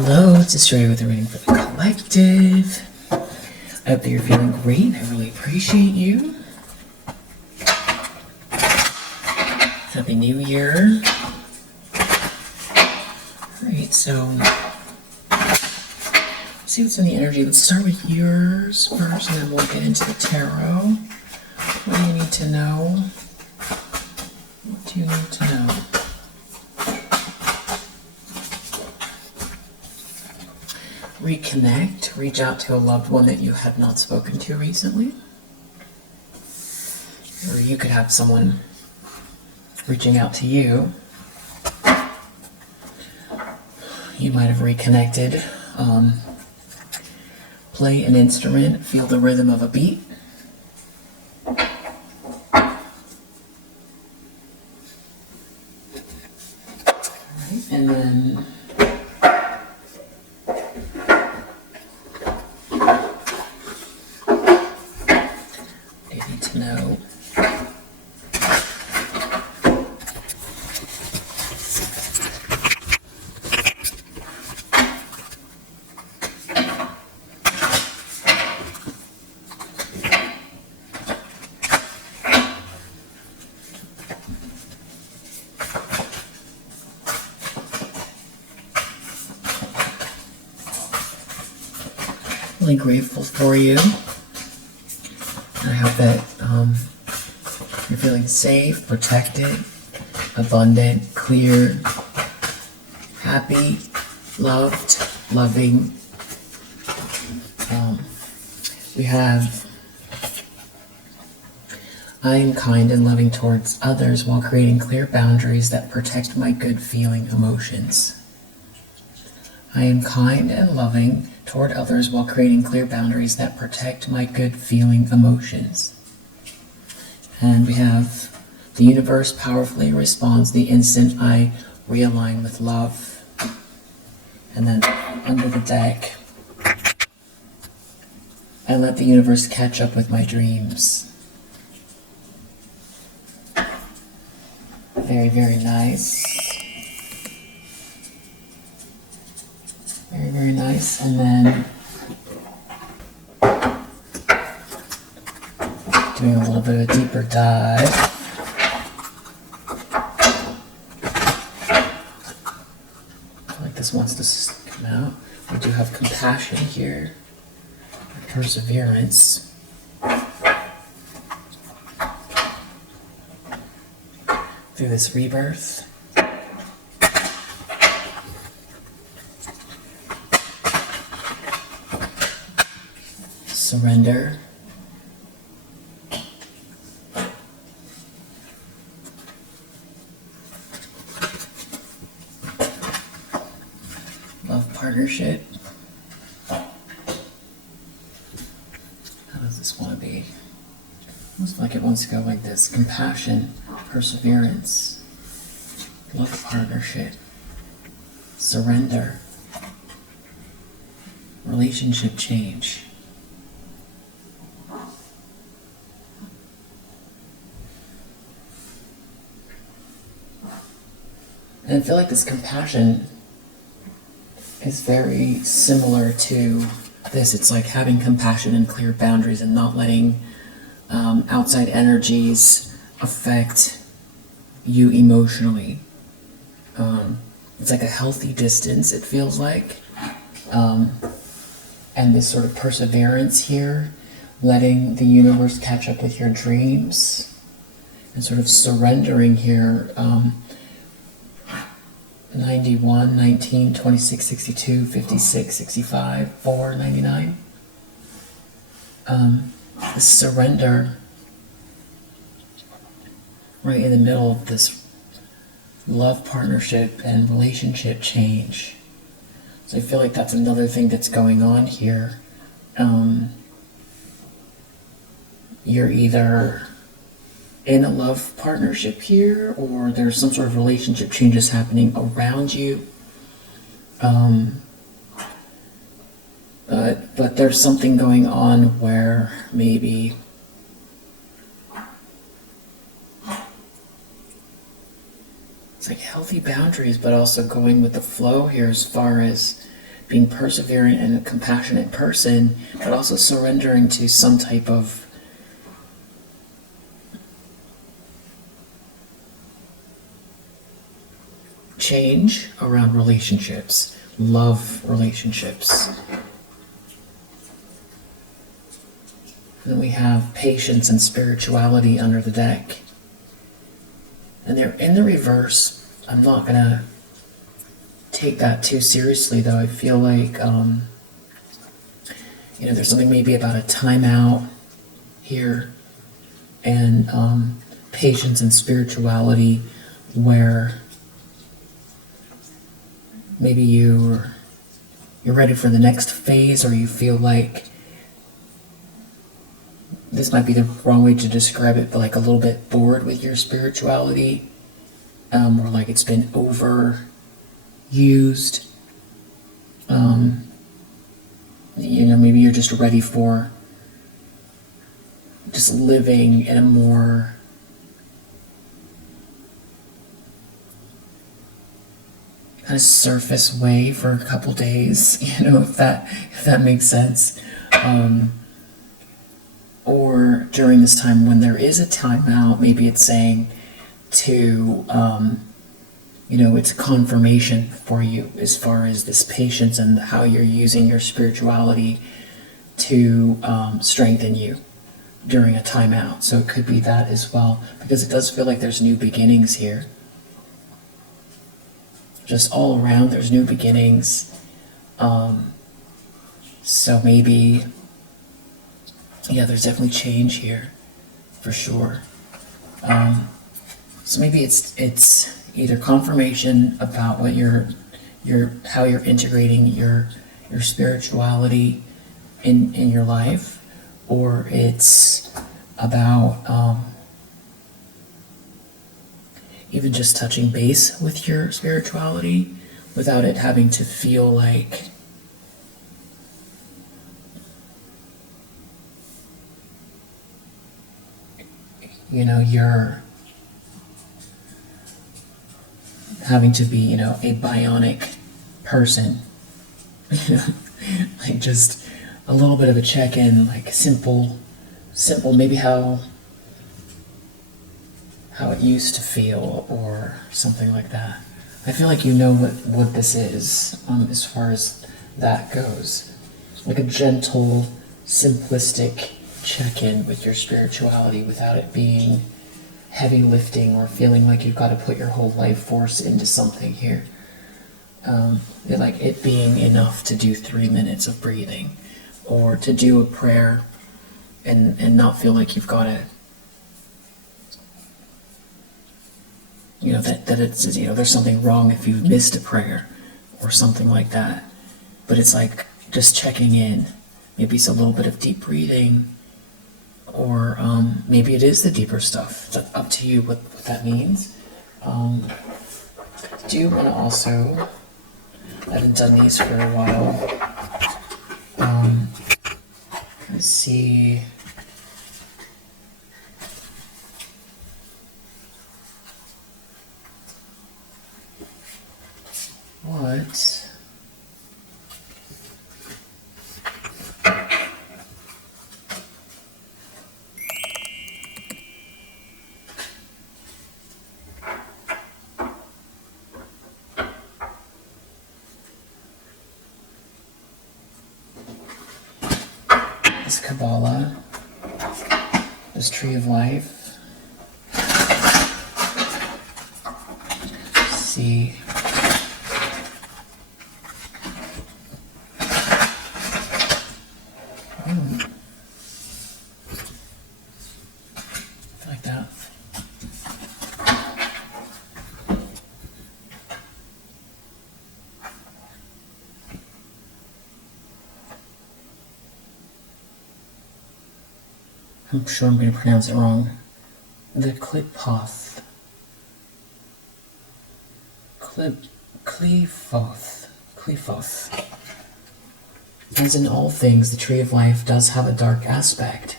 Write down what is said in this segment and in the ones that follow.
Hello, it's Australia with a reading for the collective. I hope that you're feeling great. I really appreciate you. Happy New Year. Alright, so let's see what's in the energy. Let's start with yours first, and then we'll get into the tarot. What do you need to know? What do you need to know? Reconnect, reach out to a loved one that you have not spoken to recently. Or you could have someone reaching out to you. You might have reconnected. Play an instrument, feel the rhythm of a beat. Alright, and then to know. Really grateful for you. I hope that you're feeling safe, protected, abundant, clear, happy, loved, loving. We have, I am kind and loving towards others while creating clear boundaries that protect my good feeling emotions. I am kind and loving toward others while creating clear boundaries that protect my good feeling emotions. And we have, the universe powerfully responds the instant I realign with love. And then under the deck, I let the universe catch up with my dreams. Very, very nice. Very, very nice. And then doing a little bit of a deeper dive. I feel like this wants to come out. We do have compassion here, perseverance. Through this rebirth. Surrender. Love, partnership. How does this want to be? Looks like it wants to go like this. Compassion, perseverance, love, partnership, surrender, relationship change. And I feel like this compassion is very similar to this. It's like having compassion and clear boundaries and not letting outside energies affect you emotionally. It's like a healthy distance, it feels like. And this sort of perseverance here, letting the universe catch up with your dreams, and sort of surrendering here. 91, 19, 26, 62, 56, 65, 4, 99. The surrender right in the middle of this love, partnership, and relationship change. So I feel like that's another thing that's going on here. You're either in a love partnership here, or there's some sort of relationship changes happening around you. But there's something going on where maybe it's like healthy boundaries, but also going with the flow here as far as being perseverant and a compassionate person, but also surrendering to some type of change around relationships, love relationships. And then we have patience and spirituality under the deck. And they're in the reverse. I'm not going to take that too seriously, though. I feel like, there's something maybe about a timeout here, and patience and spirituality, where maybe you're ready for the next phase, or you feel like, this might be the wrong way to describe it, but like a little bit bored with your spirituality, or like it's been overused. Maybe you're just ready for just living in a more kind of surface way for a couple days, if that makes sense. Or during this time when there is a timeout, maybe it's saying to, it's confirmation for you as far as this patience and how you're using your spirituality to strengthen you during a timeout. So it could be that as well, because it does feel like there's new beginnings here. Just all around, there's new beginnings. So maybe, there's definitely change here, for sure. So maybe it's either confirmation about what how you're integrating your spirituality in your life, or it's about even just touching base with your spirituality without it having to feel like you're having to be, a bionic person. Like just a little bit of a check-in, like simple, maybe how it used to feel, or something like that. I feel like what this is, as far as that goes. Like a gentle, simplistic check-in with your spirituality without it being heavy lifting or feeling like you've got to put your whole life force into something here. Like it being enough to do 3 minutes of breathing, or to do a prayer and not feel like you've got to, that it's, there's something wrong if you've missed a prayer or something like that. But it's like just checking in. Maybe it's a little bit of deep breathing, or maybe it is the deeper stuff. It's up to you what that means. Do you want to also, I haven't done these for a while. Let's see. What? This Kabbalah, this Tree of Life. Let's see. Like that. I'm sure I'm going to pronounce it wrong. The Qlipoth. Qlipoth. As in all things, the Tree of Life does have a dark aspect.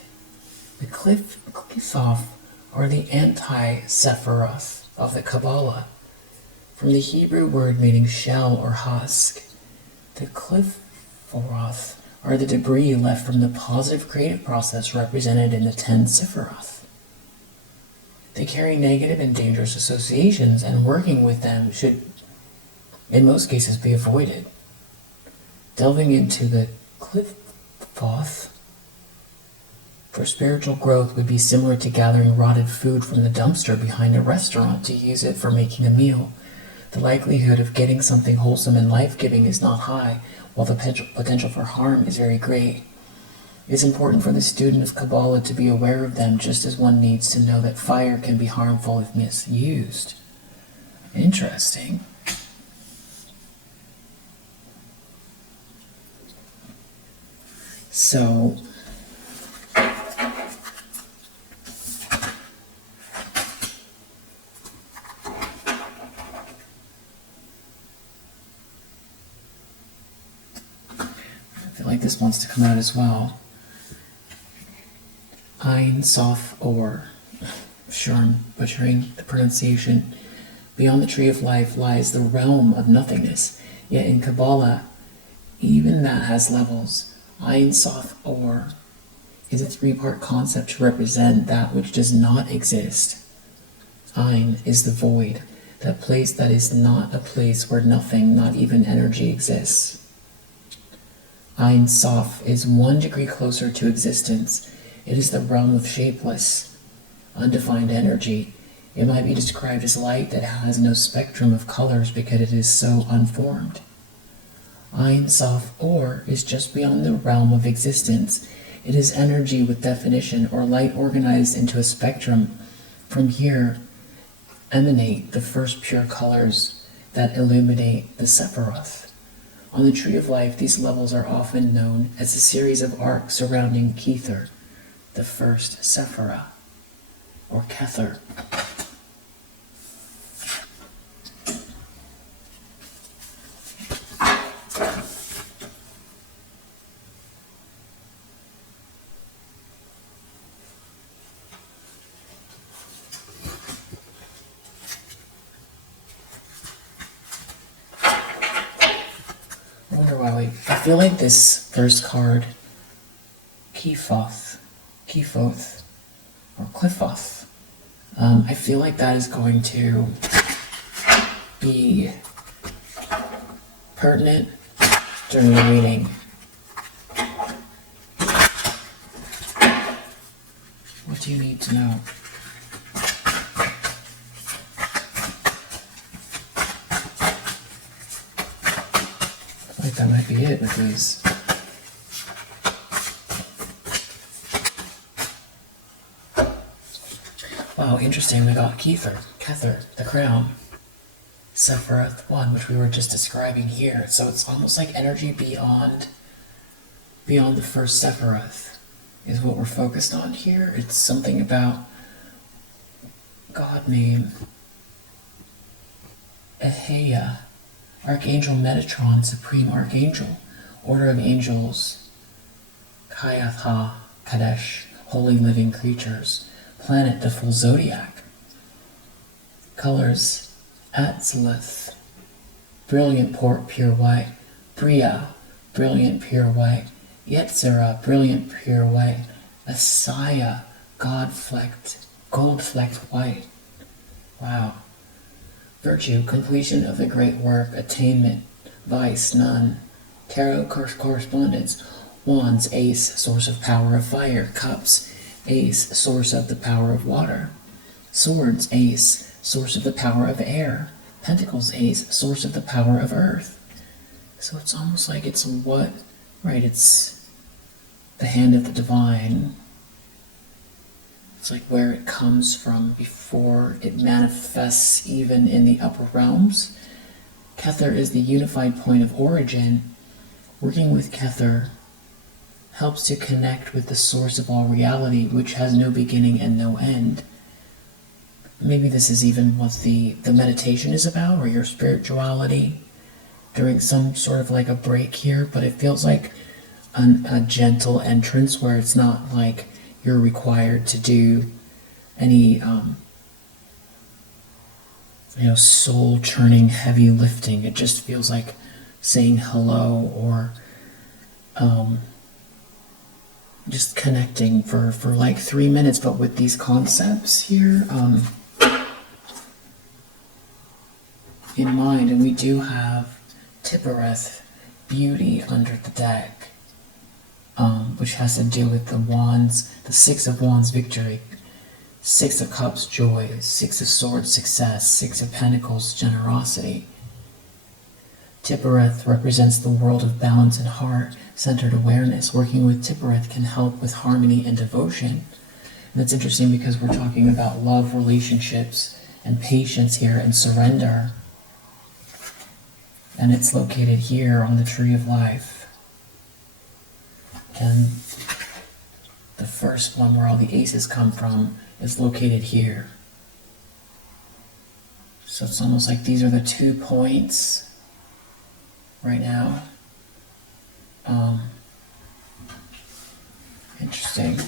The Qlipoth are the anti-Sephiroth of the Kabbalah, from the Hebrew word meaning shell or husk. The Clifforoth are the debris left from the positive creative process represented in the 10 Sephiroth. They carry negative and dangerous associations, and working with them should, in most cases, be avoided. Delving into the Clifforoth for spiritual growth would be similar to gathering rotted food from the dumpster behind a restaurant to use it for making a meal. The likelihood of getting something wholesome and life-giving is not high, while the potential for harm is very great. It's important for the student of Kabbalah to be aware of them, just as one needs to know that fire can be harmful if misused. Interesting. So, this wants to come out as well. Ein Sof Or. Sure, I'm butchering the pronunciation. Beyond the tree of life lies the realm of nothingness. Yet in Kabbalah, even that has levels. Ein Sof Or is a three-part concept to represent that which does not exist. Ein is the void, that place that is not a place where nothing, not even energy, exists. Ein Sof is 1 degree closer to existence. It is the realm of shapeless, undefined energy. It might be described as light that has no spectrum of colors because it is so unformed. Ein Sof Or is just beyond the realm of existence. It is energy with definition, or light organized into a spectrum. From here emanate the first pure colors that illuminate the Sephiroth. On the Tree of Life, these levels are often known as a series of arcs surrounding Kether, the first Sephirah, or Kether. I feel like this first card, Kephoth, or Cliffoth, I feel like that is going to be pertinent during the reading. What do you need to know? That might be it with these. Wow, interesting. We got Kether, the crown, Sephiroth 1, which we were just describing here. So it's almost like energy beyond the first Sephiroth is what we're focused on here. It's something about God name, Eheya, Archangel Metatron, Supreme Archangel, Order of Angels, Kayatha, Kadesh, Holy Living Creatures, Planet, the full Zodiac, Colors, Atzilith, Brilliant Pure White, Bria, Brilliant Pure White, Yetzirah, Brilliant Pure White, Asaya, Gold-flecked White. Wow. Virtue, completion of the great work, attainment, vice, none. Tarot correspondence, wands, ace, source of power of fire, cups, ace, source of the power of water. Swords, ace, source of the power of air. Pentacles, ace, source of the power of earth. So it's almost like it's it's the hand of the divine. It's like where it comes from before it manifests even in the upper realms. Kether is the unified point of origin. Working with Kether helps to connect with the source of all reality, which has no beginning and no end. Maybe this is even what the meditation is about, or your spirituality during some sort of like a break here, but it feels like a gentle entrance where it's not like you're required to do any, soul-churning heavy lifting. It just feels like saying hello, or just connecting for like 3 minutes, but with these concepts here in mind. And we do have Tippereth, beauty, under the deck, which has to do with the wands, the Six of Wands, victory, Six of Cups, joy, Six of Swords, success, Six of Pentacles, generosity. Tippereth represents the world of balance and heart-centered awareness. Working with Tippereth can help with harmony and devotion. And that's interesting because we're talking about love, relationships, and patience here, and surrender. And it's located here on the Tree of Life. And the first one, where all the aces come from, is located here. So it's almost like these are the 2 points right now. Interesting.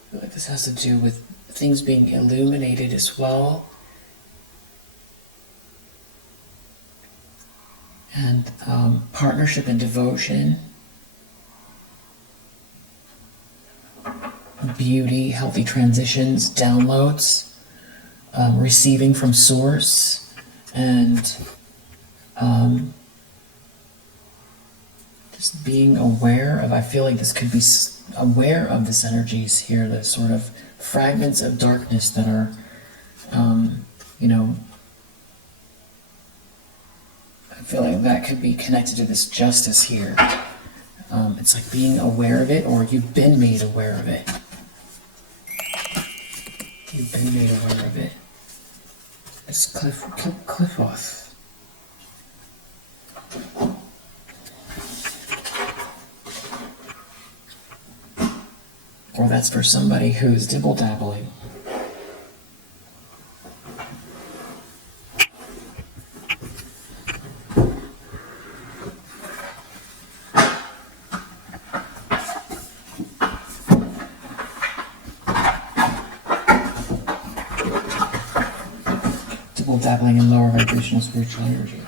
I feel like this has to do with things being illuminated as well. And partnership and devotion, beauty, healthy transitions, downloads, receiving from source, and just being aware of, I feel like this could be aware of this energies here, the sort of fragments of darkness that are, I feel like that could be connected to this justice here. It's like being aware of it, or you've been made aware of it. You've been made aware of it. It's Cliff-off. Or that's for somebody who's dibble-dabbling. Dabbling in lower vibrational spiritual energy.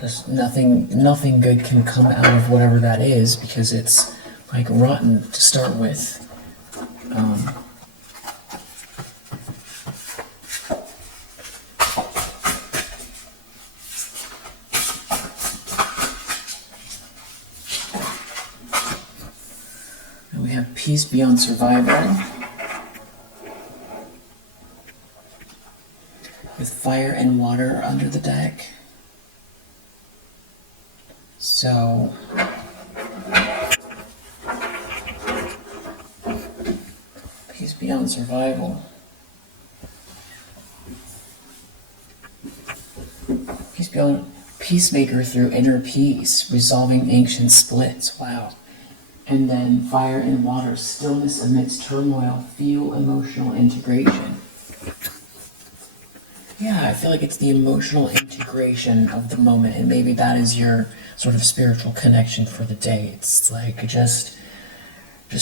Just nothing good can come out of whatever that is, because it's like rotten to start with. We have peace beyond survival, with fire and water under the deck. So peace beyond survival. Peace beyond, peacemaker through inner peace, resolving ancient splits. Wow. And then fire and water, stillness amidst turmoil, feel emotional integration. Yeah, I feel like it's the emotional integration of the moment, and maybe that is your sort of spiritual connection for the day. It's like just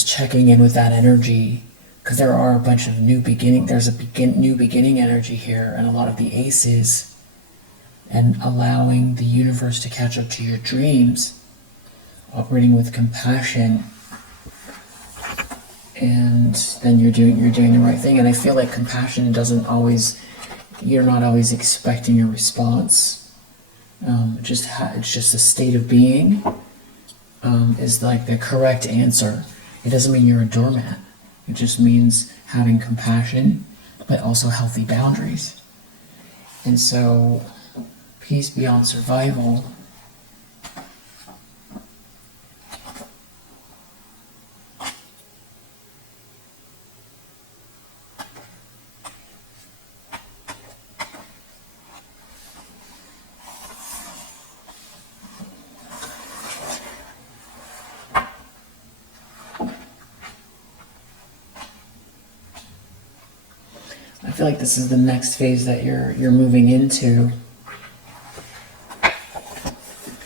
checking in with that energy, because there are a bunch of new beginning. There's a new beginning energy here, and a lot of the aces, and allowing the universe to catch up to your dreams. Operating with compassion, and then you're doing the right thing. And I feel like compassion doesn't always, you're not always expecting a response. It's just a state of being, is like the correct answer. It doesn't mean you're a doormat. It just means having compassion, but also healthy boundaries. And so, peace beyond survival. feel like this is the next phase that you're moving into.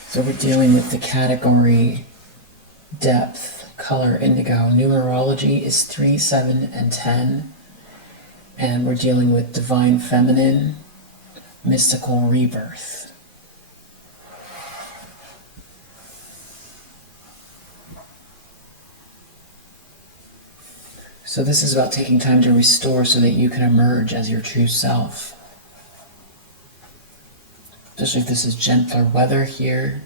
So we're dealing with the category depth, color, indigo. Numerology is 3, 7, and 10. And we're dealing with divine feminine, mystical rebirth. So this is about taking time to restore so that you can emerge as your true self. Especially if this is gentler weather here.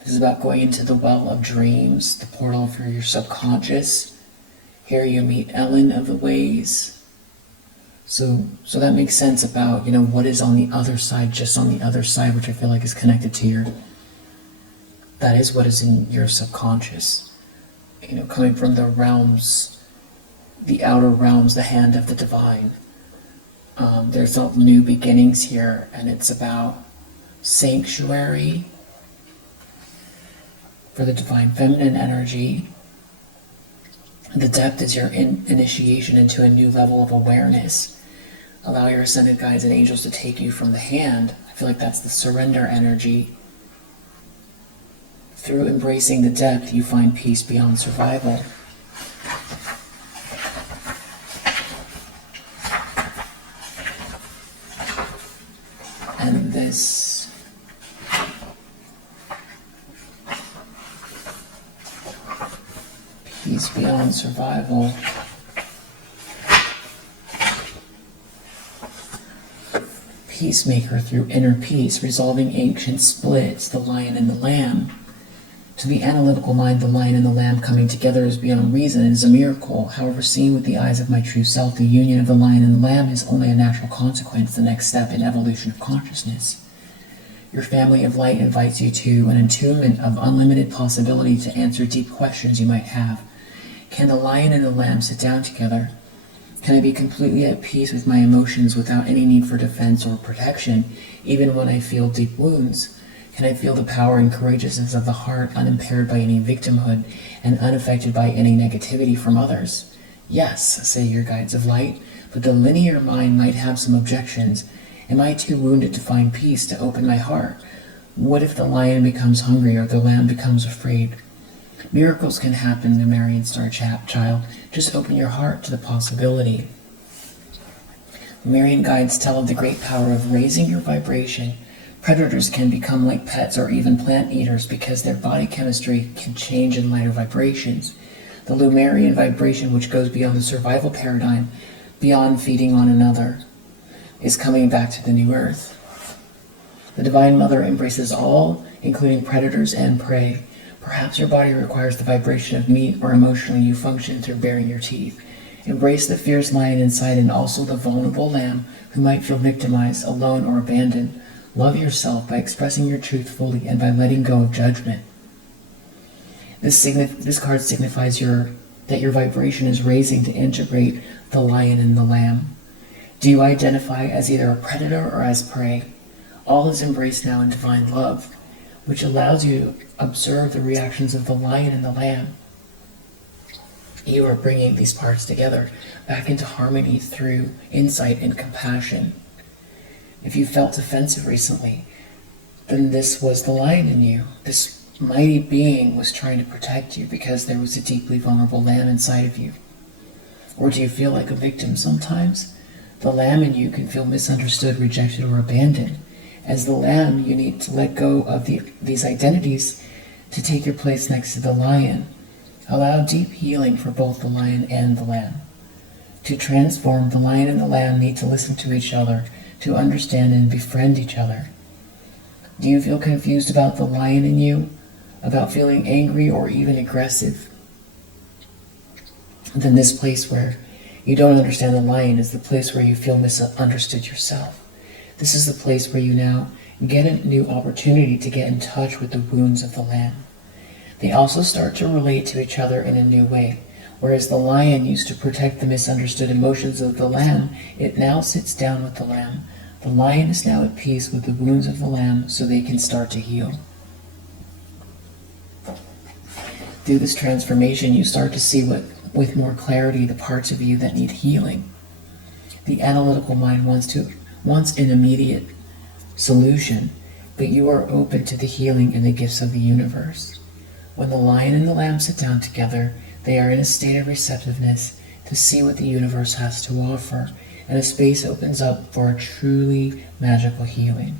This is about going into the well of dreams, the portal for your subconscious. Here you meet Ellen of the Ways. So that makes sense about, what is on the other side, just on the other side, which I feel like is connected to that is what is in your subconscious. Coming from the realms, the outer realms, the hand of the divine. There's new beginnings here, and it's about sanctuary for the divine feminine energy. The depth is your initiation into a new level of awareness. Allow your ascended guides and angels to take you from the hand. I feel like that's the surrender energy. Through embracing the depth, you find peace beyond survival. And this peace beyond survival peacemaker through inner peace, resolving ancient splits, the lion and the lamb. To the analytical mind, the lion and the lamb coming together is beyond reason and is a miracle. However, seen with the eyes of my true self, the union of the lion and the lamb is only a natural consequence, the next step in evolution of consciousness. Your family of light invites you to an attunement of unlimited possibility to answer deep questions you might have. Can the lion and the lamb sit down together? Can I be completely at peace with my emotions without any need for defense or protection, even when I feel deep wounds? Can I feel the power and courageousness of the heart, unimpaired by any victimhood and unaffected by any negativity from others? Yes, say your guides of light, but the linear mind might have some objections. Am I too wounded to find peace to open my heart? What if the lion becomes hungry or the lamb becomes afraid? Miracles can happen, the Marian Star child. Just open your heart to the possibility. Marian guides tell of the great power of raising your vibration. Predators can become like pets or even plant eaters because their body chemistry can change in lighter vibrations. The Lumerian vibration, which goes beyond the survival paradigm, beyond feeding on another, is coming back to the new earth. The Divine Mother embraces all, including predators and prey. Perhaps your body requires the vibration of meat, or emotionally you function through baring your teeth. Embrace the fierce lion inside and also the vulnerable lamb who might feel victimized, alone, or abandoned. Love yourself by expressing your truth fully and by letting go of judgment. This card signifies that your vibration is raising to integrate the lion and the lamb. Do you identify as either a predator or as prey? All is embraced now in divine love, which allows you to observe the reactions of the lion and the lamb. You are bringing these parts together back into harmony through insight and compassion. If you felt offensive recently, then this was the lion in you. This mighty being was trying to protect you because there was a deeply vulnerable lamb inside of you. Or do you feel like a victim sometimes? The lamb in you can feel misunderstood, rejected, or abandoned. As the lamb, you need to let go of these identities to take your place next to the lion. Allow deep healing for both the lion and the lamb. To transform, the lion and the lamb need to listen to each other, to understand and befriend each other. Do you feel confused about the lion in you? About feeling angry or even aggressive? Then this place where you don't understand the lion is the place where you feel misunderstood yourself. This is the place where you now get a new opportunity to get in touch with the wounds of the lamb. They also start to relate to each other in a new way. Whereas the lion used to protect the misunderstood emotions of the lamb, it now sits down with the lamb. The lion is now at peace with the wounds of the lamb so they can start to heal. Through this transformation, you start to see with more clarity the parts of you that need healing. The analytical mind wants an immediate solution, but you are open to the healing and the gifts of the universe. When the lion and the lamb sit down together, they are in a state of receptiveness to see what the universe has to offer, and a space opens up for a truly magical healing.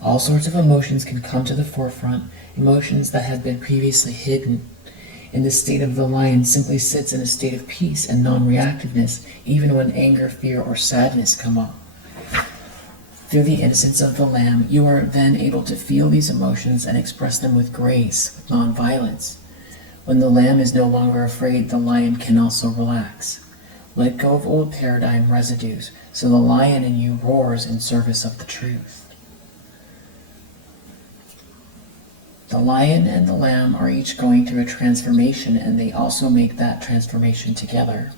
All sorts of emotions can come to the forefront, emotions that have been previously hidden. In the state of the lion simply sits in a state of peace and non-reactiveness, even when anger, fear, or sadness come up. Through the innocence of the lamb, you are then able to feel these emotions and express them with grace, with non-violence. When the lamb is no longer afraid, the lion can also relax. Let go of old paradigm residues, so the lion in you roars in service of the truth. The lion and the lamb are each going through a transformation, and they also make that transformation together.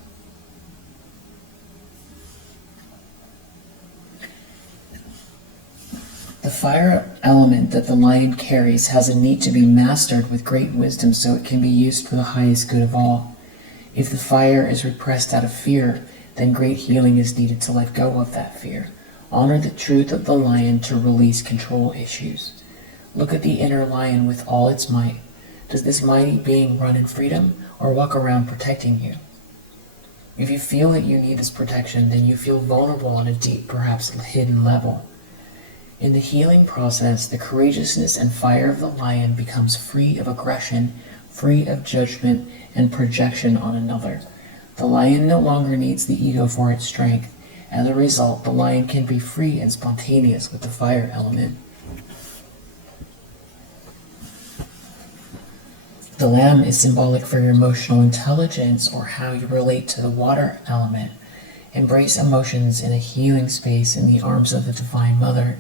The fire element that the lion carries has a need to be mastered with great wisdom so it can be used for the highest good of all. If the fire is repressed out of fear, then great healing is needed to let go of that fear. Honor the truth of the lion to release control issues. Look at the inner lion with all its might. Does this mighty being run in freedom or walk around protecting you? If you feel that you need this protection, then you feel vulnerable on a deep, perhaps hidden level. In the healing process, the courageousness and fire of the lion becomes free of aggression, free of judgment and projection on another. The lion no longer needs the ego for its strength. As a result, the lion can be free and spontaneous with the fire element. The lamb is symbolic for your emotional intelligence or how you relate to the water element. Embrace emotions in a healing space in the arms of the Divine Mother.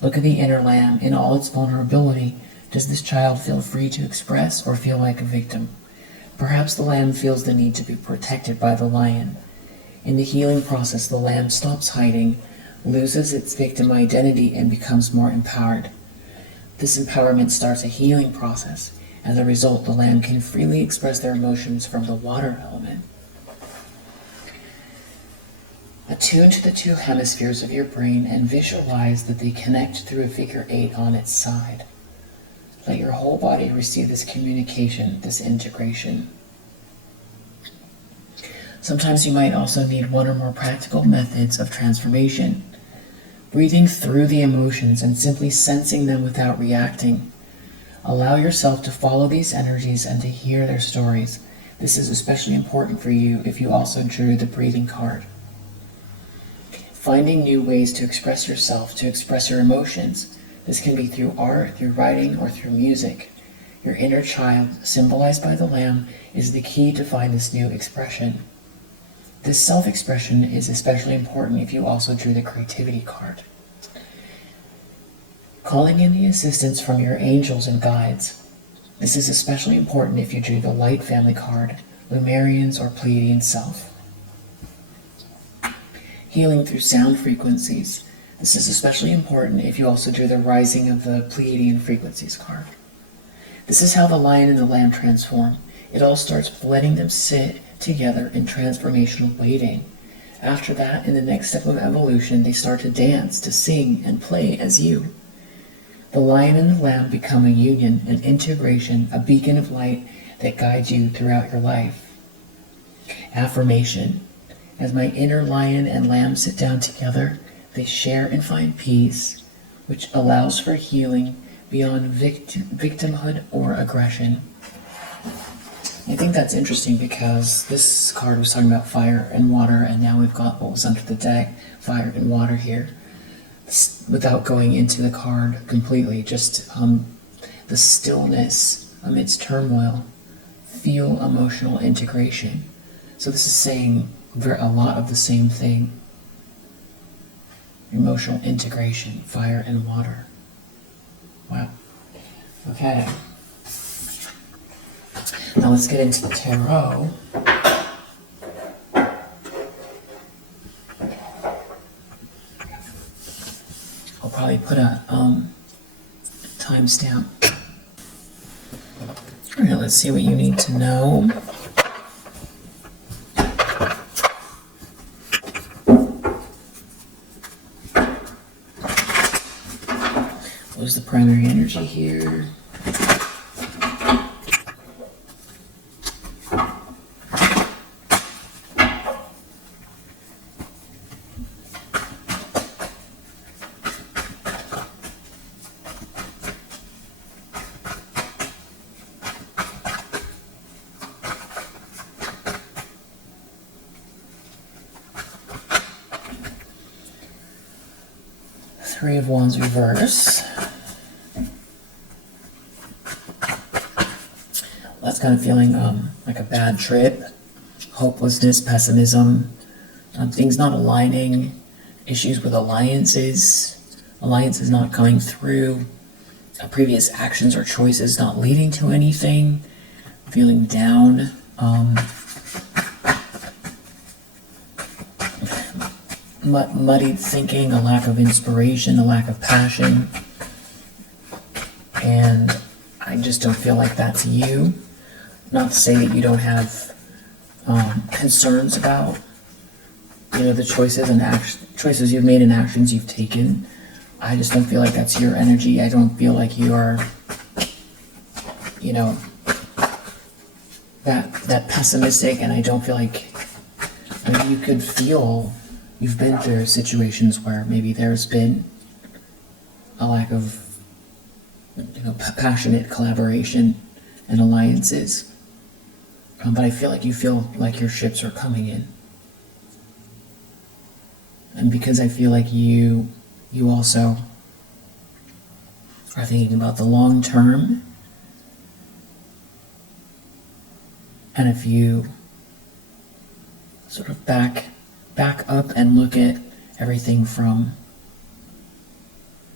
Look at the inner lamb in all its vulnerability. Does this child feel free to express or feel like a victim? Perhaps the lamb feels the need to be protected by the lion. In the healing process, the lamb stops hiding, loses its victim identity, and becomes more empowered. This empowerment starts a healing process. As a result, the lamb can freely express their emotions from the water element. Attune to the two hemispheres of your brain and visualize that they connect through a figure 8 on its side. Let your whole body receive this communication, this integration. Sometimes you might also need one or more practical methods of transformation. Breathing through the emotions and simply sensing them without reacting. Allow yourself to follow these energies and to hear their stories. This is especially important for you if you also drew the breathing card. Finding new ways to express yourself, to express your emotions. This can be through art, through writing, or through music. Your inner child, symbolized by the lamb, is the key to find this new expression. This self-expression is especially important if you also drew the creativity card. Calling in the assistance from your angels and guides. This is especially important if you drew the light family card, Lumerians or Pleiadian self. Healing through sound frequencies. This is especially important if you also drew the rising of the Pleiadian frequencies card. This is how the lion and the lamb transform. It all starts with letting them sit together in transformational waiting. After that, in the next step of evolution, they start to dance, to sing, and play as you. The lion and the lamb become a union, an integration, a beacon of light that guides you throughout your life. Affirmation. As my inner lion and lamb sit down together, they share and find peace, which allows for healing beyond victimhood or aggression. I think that's interesting because this card was talking about fire and water, and now we've got what was under the deck, fire and water here. Without going into the card completely, just the stillness amidst turmoil, feel emotional integration. So this is saying a lot of the same thing. Emotional integration, fire and water. Wow. Okay. Now let's get into the tarot. I'll probably put a timestamp. All right, let's see what you need to know. was the primary energy here? Three of Wands reverse. That's kind of feeling like a bad trip, hopelessness, pessimism, things not aligning, issues with alliances not coming through, previous actions or choices not leading to anything, feeling down. Muddied thinking, a lack of inspiration, a lack of passion, and I just don't feel like that's you. Not to say that you don't have concerns about, the choices and choices you've made and actions you've taken. I just don't feel like that's your energy. I don't feel like you are, that pessimistic, and I don't feel like, you could feel. You've been through situations where maybe there's been a lack of, passionate collaboration and alliances. But I feel like you feel like your ships are coming in. And because I feel like you also are thinking about the long term, and if you sort of back up and look at everything from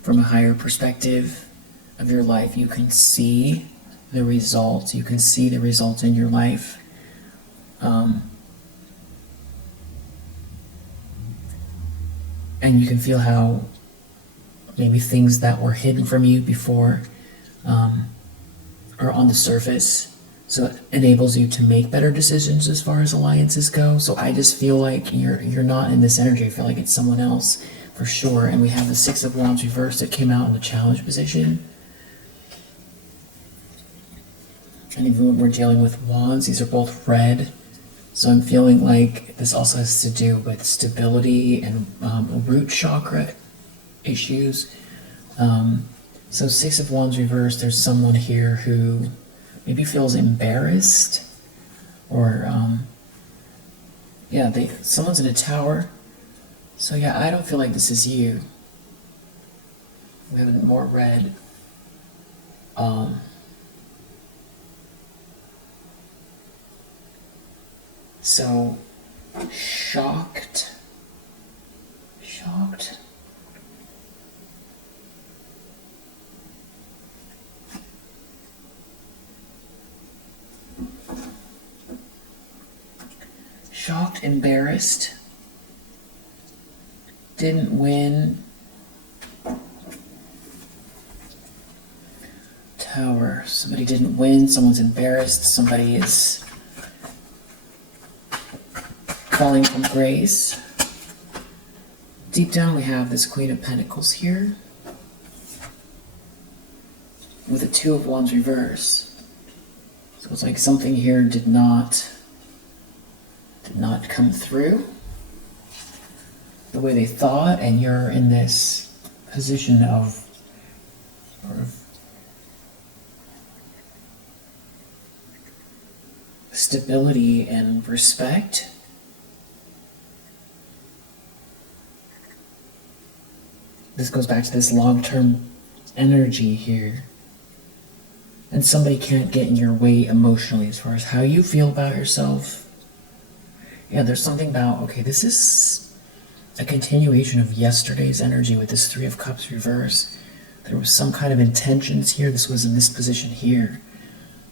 a higher perspective of your life, you can see the results. You can see the results in your life. And you can feel how maybe things that were hidden from you before are on the surface. So it enables you to make better decisions as far as alliances go. So I just feel like you're not in this energy. I feel like it's someone else for sure. And we have the Six of Wands reversed that came out in the challenge position. And even when we're dealing with wands, these are both red. So I'm feeling like this also has to do with stability and root chakra issues. So Six of Wands reversed, there's someone here who maybe feels embarrassed, or someone's in a tower. So yeah, I don't feel like this is you. We have more red. So shocked. Shocked, embarrassed, didn't win. Tower, somebody didn't win, someone's embarrassed, somebody is falling from grace. Deep down we have this Queen of Pentacles here with the Two of Wands reverse. So it's like something here did not come through the way they thought, and you're in this position of sort of stability and respect. This goes back to this long-term energy here. And somebody can't get in your way emotionally as far as how you feel about yourself. Yeah, there's something about, okay, this is a continuation of yesterday's energy with this Three of Cups reverse. There was some kind of intentions here. This was in this position here.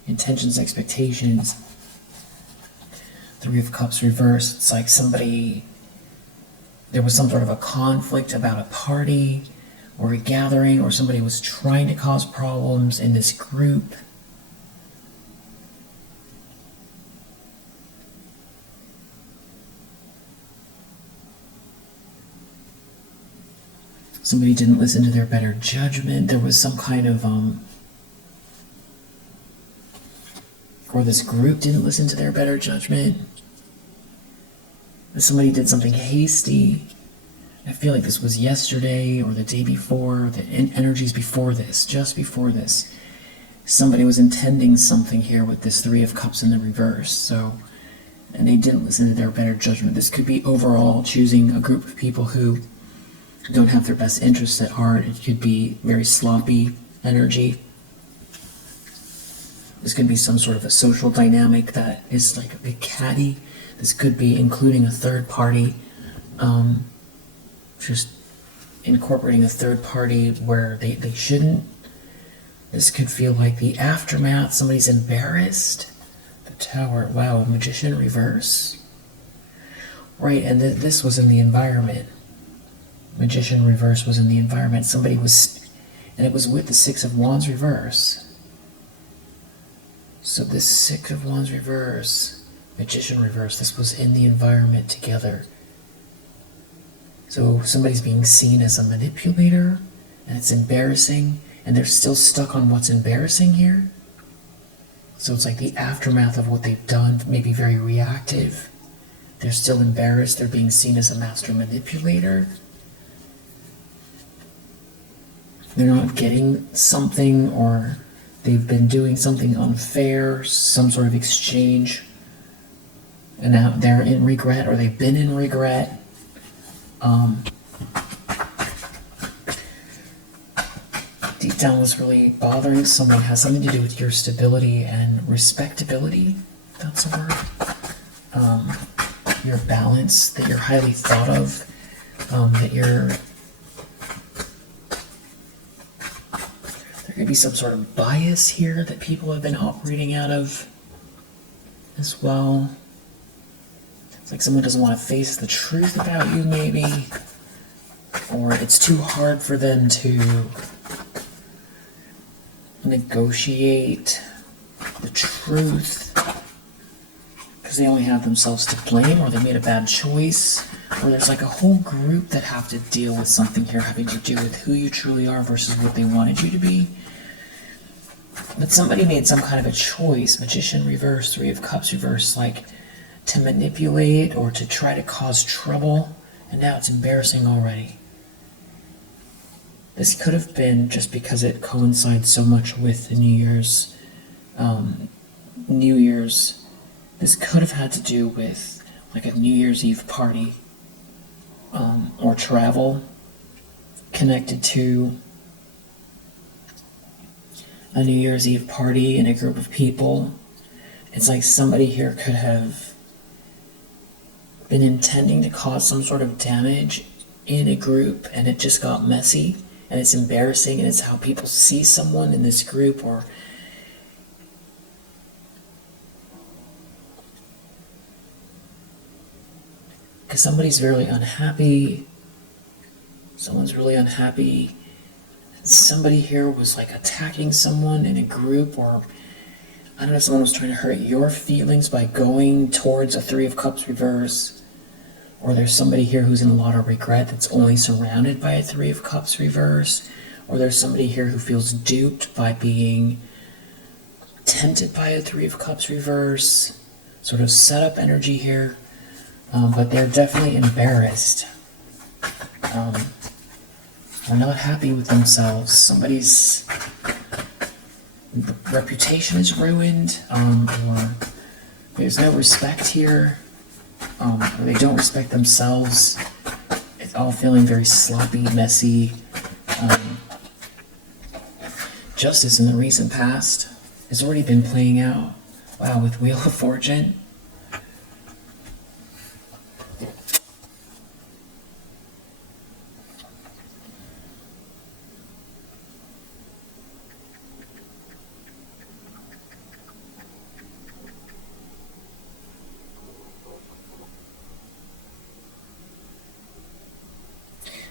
Intentions, expectations. Three of Cups reverse. It's like there was some sort of a conflict about a party or a gathering, or somebody was trying to cause problems in this group. Somebody didn't listen to their better judgment. There was some kind of, or this group didn't listen to their better judgment. Somebody did something hasty. I feel like this was yesterday or the day before, the energies before this, just before this. Somebody was intending something here with this Three of Cups in the reverse, so, and they didn't listen to their better judgment. This could be overall choosing a group of people who don't have their best interests at heart. It could be very sloppy energy. This could be some sort of a social dynamic that is like a big caddy. This could be including a third party, just incorporating a third party where they shouldn't. This could feel like the aftermath. Somebody's embarrassed. The Tower. Wow, Magician reverse. Right, and this was in the environment. Magician reverse was in the environment. Somebody was, and it was with the Six of Wands reverse. So this Six of Wands reverse, Magician reverse, this was in the environment together. So somebody's being seen as a manipulator, and it's embarrassing, and they're still stuck on what's embarrassing here. So it's like the aftermath of what they've done, maybe very reactive. They're still embarrassed, they're being seen as a master manipulator. They're not getting something, or they've been doing something unfair, some sort of exchange, and now they're in regret, or they've been in regret. Deep down was really bothering someone. It has something to do with your stability and respectability. That's a word. Your balance, that you're highly thought of, that you're... There could be some sort of bias here that people have been operating out of as well. It's like someone doesn't want to face the truth about you, maybe. Or it's too hard for them to negotiate the truth because they only have themselves to blame, or they made a bad choice, or there's like a whole group that have to deal with something here having to do with who you truly are versus what they wanted you to be. But somebody made some kind of a choice, Magician reverse, Three of Cups reverse, like to manipulate or to try to cause trouble, and now it's embarrassing already. This could have been, just because it coincides so much with the New Year's, this could have had to do with like a New Year's Eve party, or travel connected to a New Year's Eve party in a group of people. It's like somebody here could have been intending to cause some sort of damage in a group, and it just got messy, and it's embarrassing, and it's how people see someone in this group, or because somebody's really unhappy. Someone's really unhappy. Somebody here was like attacking someone in a group, or I don't know, someone was trying to hurt your feelings by going towards a Three of Cups reverse, or there's somebody here who's in a lot of regret that's only surrounded by a Three of Cups reverse, or there's somebody here who feels duped by being tempted by a Three of Cups reverse, sort of setup energy here, but they're definitely embarrassed. They're not happy with themselves. Somebody's reputation is ruined, or there's no respect here, or they don't respect themselves. It's all feeling very sloppy, messy. Justice in the recent past has already been playing out. Wow, with Wheel of Fortune.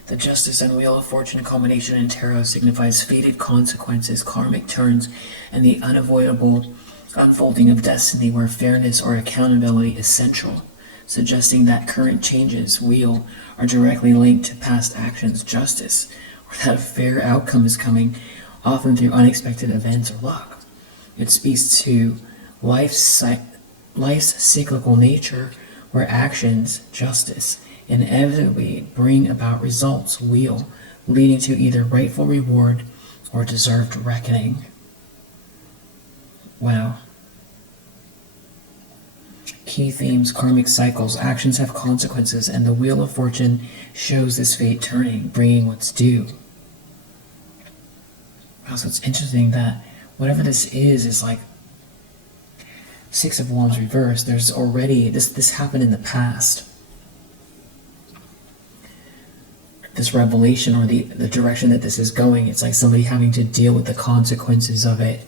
The Justice and Wheel of Fortune combination in tarot signifies fated consequences, karmic turns, and the unavoidable unfolding of destiny where fairness or accountability is central. suggesting that current changes, wheel, are directly linked to past actions, justice, or that a fair outcome is coming, often through unexpected events or luck. It speaks to life's cyclical nature, where actions, justice, inevitably bring about results, wheel, leading to either rightful reward or deserved reckoning. Wow. Key themes, karmic cycles, actions have consequences, and the Wheel of Fortune shows this fate turning, bringing what's due. Wow, so it's interesting that whatever this is like Six of Wands reversed. There's already, this happened in the past. This revelation, or the direction that this is going, it's like somebody having to deal with the consequences of it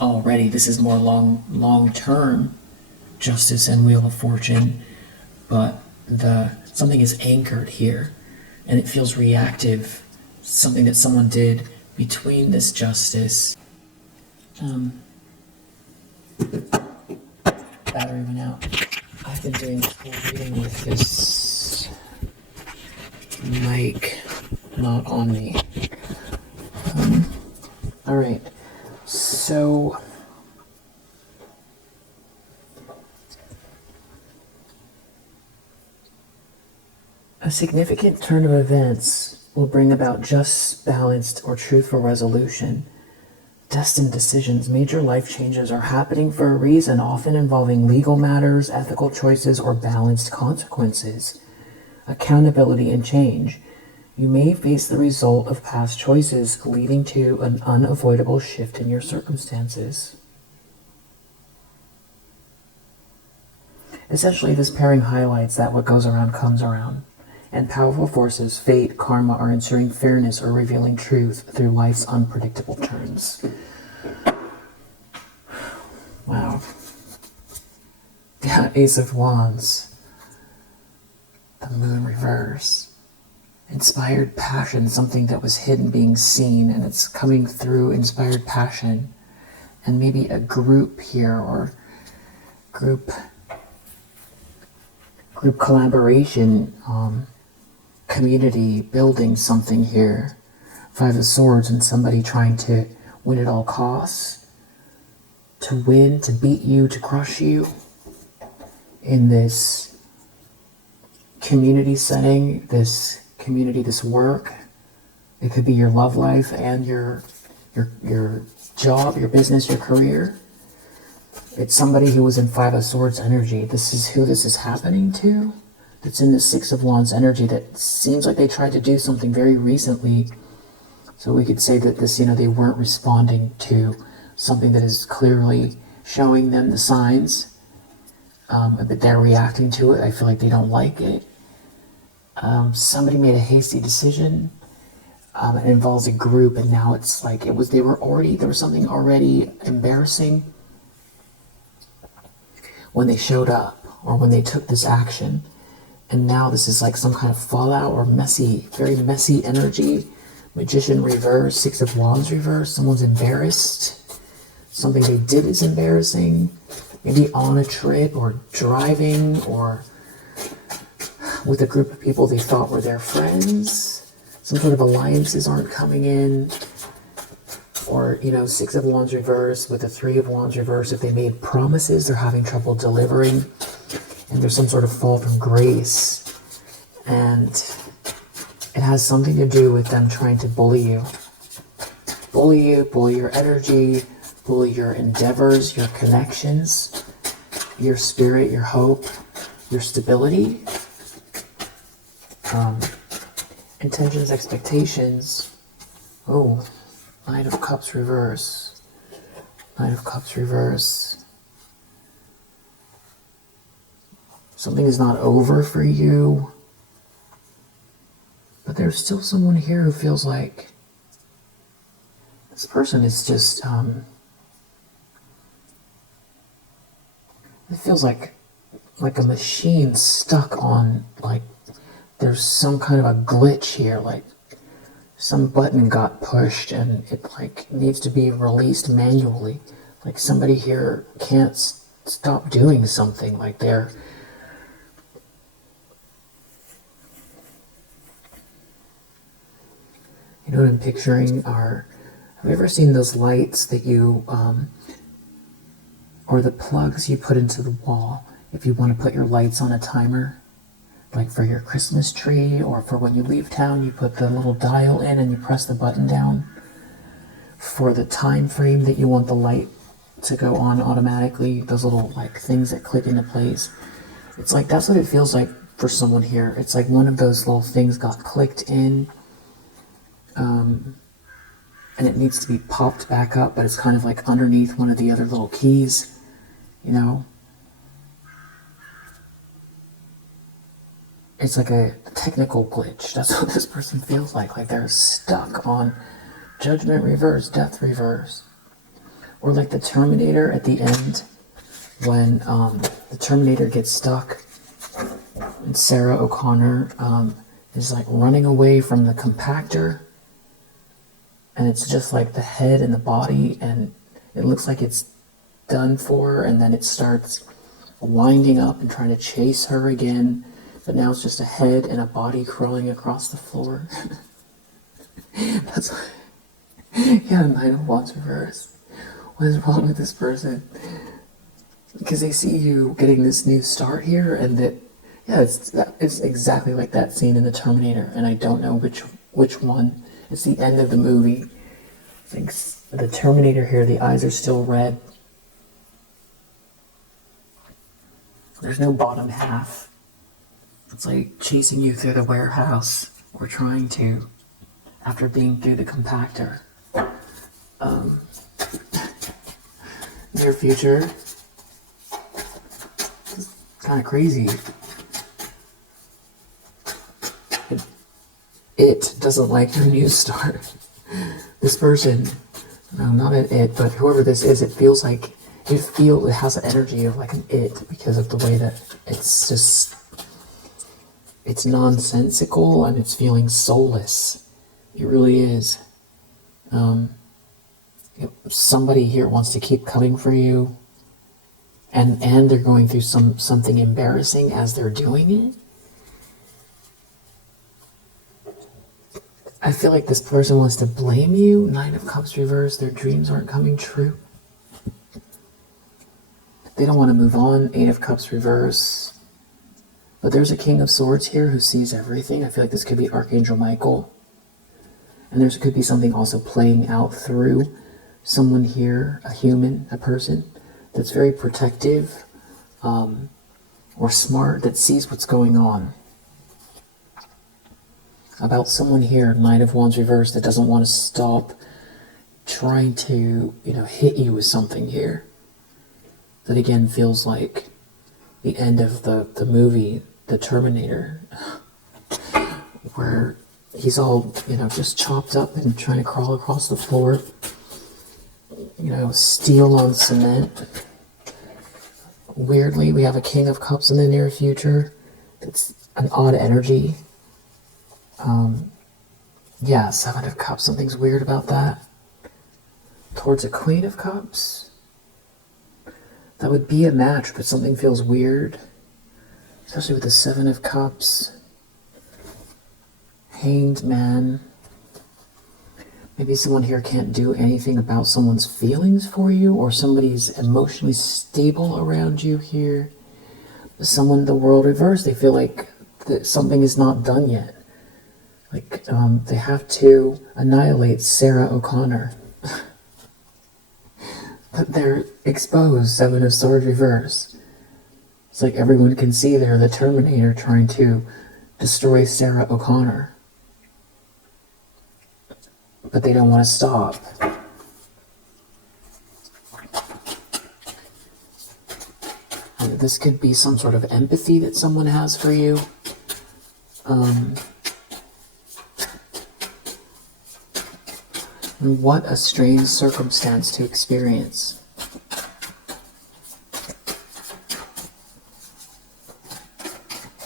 already. This is more long-term, Justice and Wheel of Fortune, but something is anchored here, and it feels reactive, something that someone did between this Justice. Battery went out. I've been doing full reading with this mic not on me. Alright, so a significant turn of events will bring about just, balanced, or truthful resolution. Destined decisions, major life changes are happening for a reason, often involving legal matters, ethical choices, or balanced consequences. Accountability and change. You may face the result of past choices, leading to an unavoidable shift in your circumstances. Essentially, this pairing highlights that what goes around comes around, and powerful forces, fate, karma, are ensuring fairness or revealing truth through life's unpredictable turns. Wow. Yeah, Ace of Wands. The Moon reverse. Inspired passion, something that was hidden being seen, and it's coming through inspired passion. And maybe a group here, or group collaboration, community building something here. Five of Swords, and somebody trying to win at all costs, to win, to beat you, to crush you in this community setting, this community, this work. It could be your love life and your job, your business, your career. It's somebody who was in Five of Swords energy. This is who this is happening to. That's in the Six of Wands energy, that seems like they tried to do something very recently. So we could say that this, they weren't responding to something that is clearly showing them the signs, but they're reacting to it. I feel like they don't like it. Somebody made a hasty decision. It involves a group, and now it's like there was something already embarrassing when they showed up, or when they took this action. And now this is like some kind of fallout, or messy, very messy energy. Magician reverse, Six of Wands reverse. Someone's embarrassed. Something they did is embarrassing. Maybe on a trip, or driving, or with a group of people they thought were their friends. Some sort of alliances aren't coming in. Or, Six of Wands reverse with the Three of Wands reverse. If they made promises, they're having trouble delivering. And there's some sort of fall from grace. And it has something to do with them trying to bully you. Bully you, bully your energy, bully your endeavors, your connections, your spirit, your hope, your stability. Intentions, expectations. Oh, Knight of Cups reverse. Knight of Cups reverse. Something is not over for you, but there's still someone here who feels like this person is just, it feels like a machine stuck on, like, there's some kind of a glitch here, like some button got pushed and it needs to be released manually. Like somebody here can't stop doing something, like they're You know what I'm picturing are, have you ever seen those lights that you, or the plugs you put into the wall if you want to put your lights on a timer? Like for your Christmas tree, or for when you leave town, you put the little dial in and you press the button down for the time frame that you want the light to go on automatically, those little like things that click into place. It's like, that's what it feels like for someone here. It's like one of those little things got clicked in, and it needs to be popped back up, but it's kind of like underneath one of the other little keys, you know? It's like a technical glitch. That's what this person feels like they're stuck on judgment reverse, death reverse. Or like the Terminator at the end, when the Terminator gets stuck and Sarah O'Connor is like running away from the compactor, and it's just like the head and the body, and it looks like it's done for her, and then it starts winding up and trying to chase her again, but now it's just a head and a body crawling across the floor. That's yeah, Nine of Wands reverse. What is wrong with this person? Because they see you getting this new start here, and that, yeah, it's exactly like that scene in the Terminator, and I don't know which one. It's the end of the movie. I think the Terminator here, the eyes are still red. There's no bottom half. It's like chasing you through the warehouse, or trying to, after being through the compactor. Near future. It's kind of crazy. It doesn't like your new start. This person, no, not an it, but whoever this is, it feels like, it has an energy of like an it, because of the way that it's just, it's nonsensical, and it's feeling soulless. It really is. Somebody here wants to keep coming for you, and they're going through something embarrassing as they're doing it. I feel like this person wants to blame you. Nine of Cups reversed. Their dreams aren't coming true. They don't want to move on. Eight of Cups reverse. But there's a King of Swords here who sees everything. I feel like this could be Archangel Michael. And there could be something also playing out through someone here, a human, a person, that's very protective, or smart, that sees what's going on. About someone here, Nine of Wands reversed, that doesn't want to stop trying to, hit you with something here. That again feels like the end of the movie, The Terminator, where he's all, just chopped up and trying to crawl across the floor. Steel on cement. Weirdly, we have a King of Cups in the near future. It's an odd energy. Yeah, Seven of Cups, something's weird about that. Towards a Queen of Cups. That would be a match, but something feels weird. Especially with the Seven of Cups. Hanged Man. Maybe someone here can't do anything about someone's feelings for you, or somebody's emotionally stable around you here. Someone, the World reversed, they feel like something is not done yet. Like, they have to annihilate Sarah O'Connor. But they're exposed, Seven of Swords reverse. It's like everyone can see they're the Terminator trying to destroy Sarah O'Connor. But they don't want to stop. And this could be some sort of empathy that someone has for you. And what a strange circumstance to experience.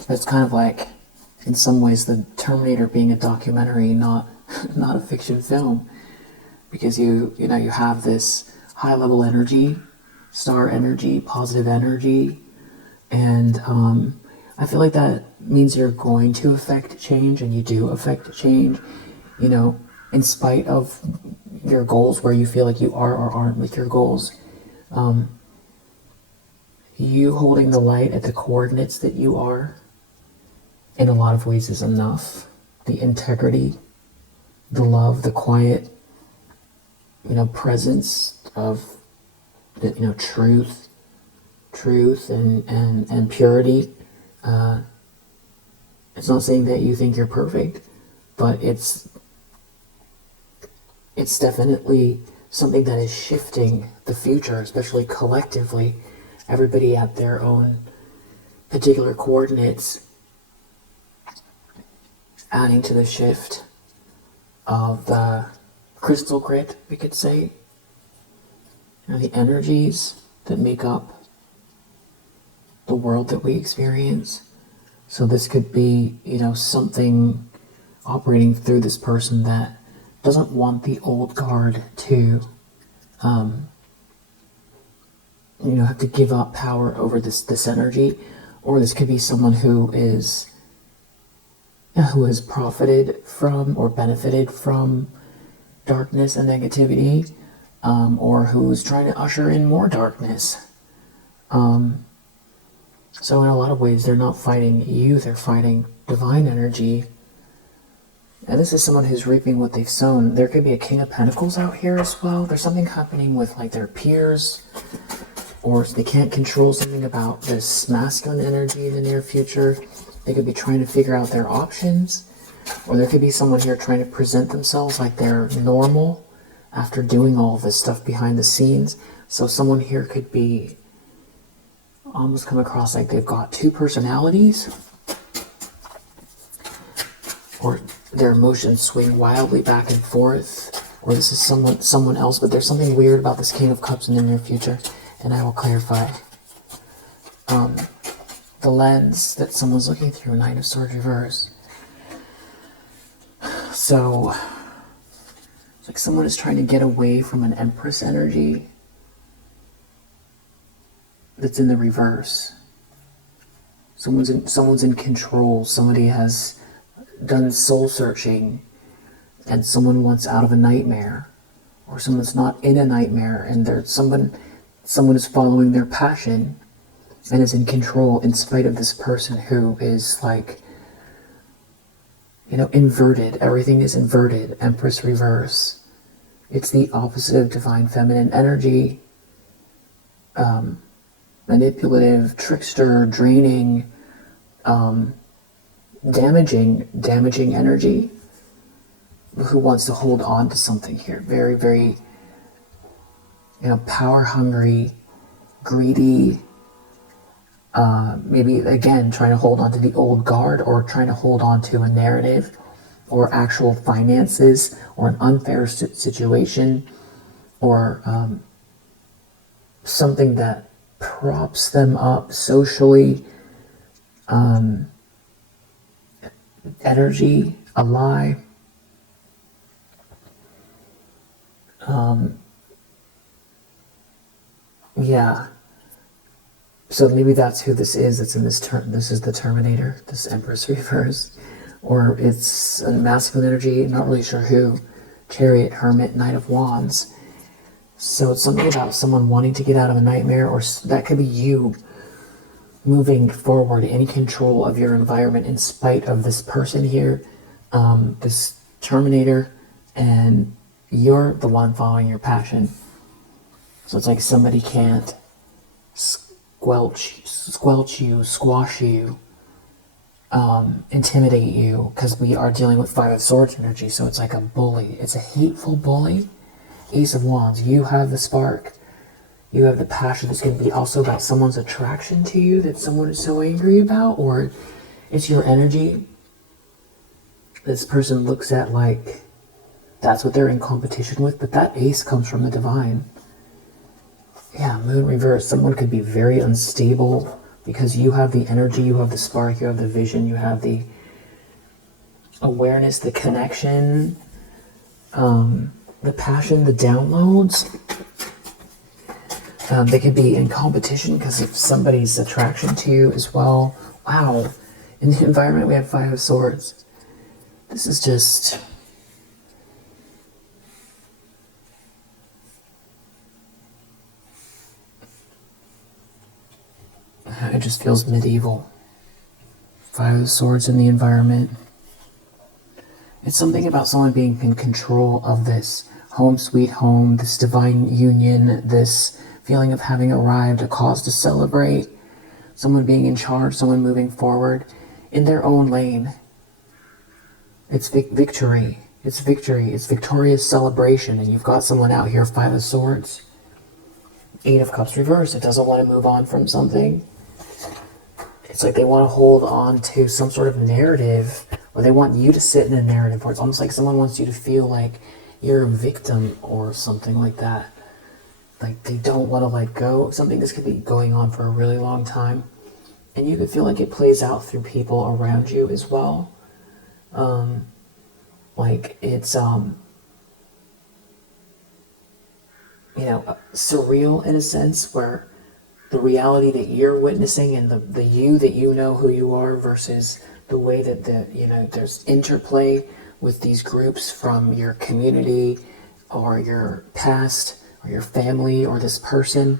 It's kind of like, in some ways, the Terminator being a documentary, not a fiction film, because you have this high level energy, star energy, positive energy, and I feel like that means you're going to affect change, and you do affect change. in spite of your goals, where you feel like you are or aren't with your goals, you holding the light at the coordinates that you are, in a lot of ways, is enough. The integrity, the love, the quiet, presence of, truth and purity. It's not saying that you think you're perfect, but it's definitely something that is shifting the future, especially collectively. Everybody at their own particular coordinates, adding to the shift of the crystal grid, we could say, the energies that make up the world that we experience. So this could be, something operating through this person that doesn't want the old guard to, have to give up power over this energy. Or this could be someone who has profited from or benefited from darkness and negativity, or who's trying to usher in more darkness. So in a lot of ways, they're not fighting you, they're fighting divine energy. And this is someone who's reaping what they've sown. There could be a King of Pentacles out here as well. There's something happening with their peers, or they can't control something about this masculine energy in the near future. They could be trying to figure out their options, or there could be someone here trying to present themselves like they're normal after doing all this stuff behind the scenes. So someone here could be almost come across like they've got two personalities, or their emotions swing wildly back and forth, or this is someone else, but there's something weird about this King of Cups in the near future, and I will clarify. The lens that someone's looking through, Knight of Swords reverse. So it's like someone is trying to get away from an Empress energy that's in the reverse. Someone's in control. Somebody has done soul searching, and someone wants out of a nightmare, or someone's not in a nightmare, and someone is following their passion and is in control in spite of this person who is inverted. Everything is inverted. Empress reverse. It's the opposite of divine feminine energy. Manipulative, trickster, draining, damaging energy. Who wants to hold on to something here? Very, very, power hungry, greedy. Maybe again trying to hold on to the old guard, or trying to hold on to a narrative, or actual finances, or an unfair situation, or something that props them up socially, energy, a lie. Yeah. So maybe that's who this is that's in this term. This is the Terminator, this Empress reverse. Or it's a masculine energy, not really sure who. Chariot, Hermit, Knight of Wands. So it's something about someone wanting to get out of a nightmare, or that could be you moving forward in control of your environment in spite of this person here, this Terminator, and you're the one following your passion. So it's like somebody can't squelch you, squash you, intimidate you, because we are dealing with Five of Swords energy. So it's like a bully. It's a hateful bully. Ace of Wands. You have the spark. You have the passion. This can be also about someone's attraction to you that someone is so angry about, or it's your energy. This person looks at like that's what they're in competition with, but that ace comes from the divine. Yeah, moon reverse. Someone could be very unstable because you have the energy, you have the spark, you have the vision, you have the awareness, the connection, the passion, the downloads. They could be in competition because of somebody's attraction to you as well. Wow. In the environment, we have Five of Swords. This is just just feels medieval. Five of Swords in the environment. It's something about someone being in control of this home sweet home, this divine union, this feeling of having arrived, a cause to celebrate, someone being in charge, someone moving forward in their own lane. It's victory. It's victory. It's victorious celebration. And you've got someone out here, Five of Swords. Eight of Cups reversed. It doesn't want to move on from something. It's like they want to hold on to some sort of narrative, or they want you to sit in a narrative where it's almost like someone wants you to feel like you're a victim or something like that. Like they don't want to let go. Something this could be going on for a really long time. And you could feel like it plays out through people around you as well. Like it's, surreal in a sense, where the reality that you're witnessing and the you that you know who you are versus the way that there's interplay with these groups from your community or your past or your family or this person,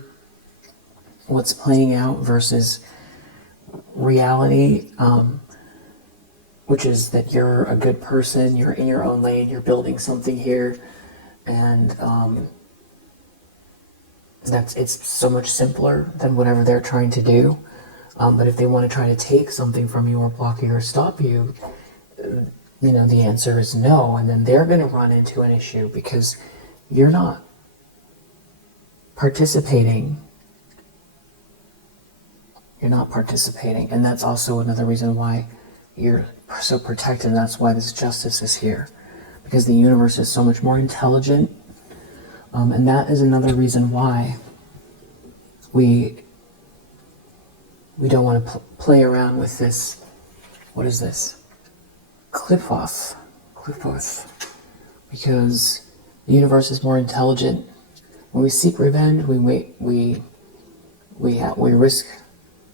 what's playing out versus reality, which is that you're a good person, you're in your own lane, you're building something here, and it's so much simpler than whatever they're trying to do. But if they want to try to take something from you or block you or stop you, the answer is no, and then they're going to run into an issue because you're not participating. You're not participating, and that's also another reason why you're so protected, and that's why this justice is here, because the universe is so much more intelligent, and that is another reason why we don't want to play around with this. What is this? Clip-off, because the universe is more intelligent. When we seek revenge, we risk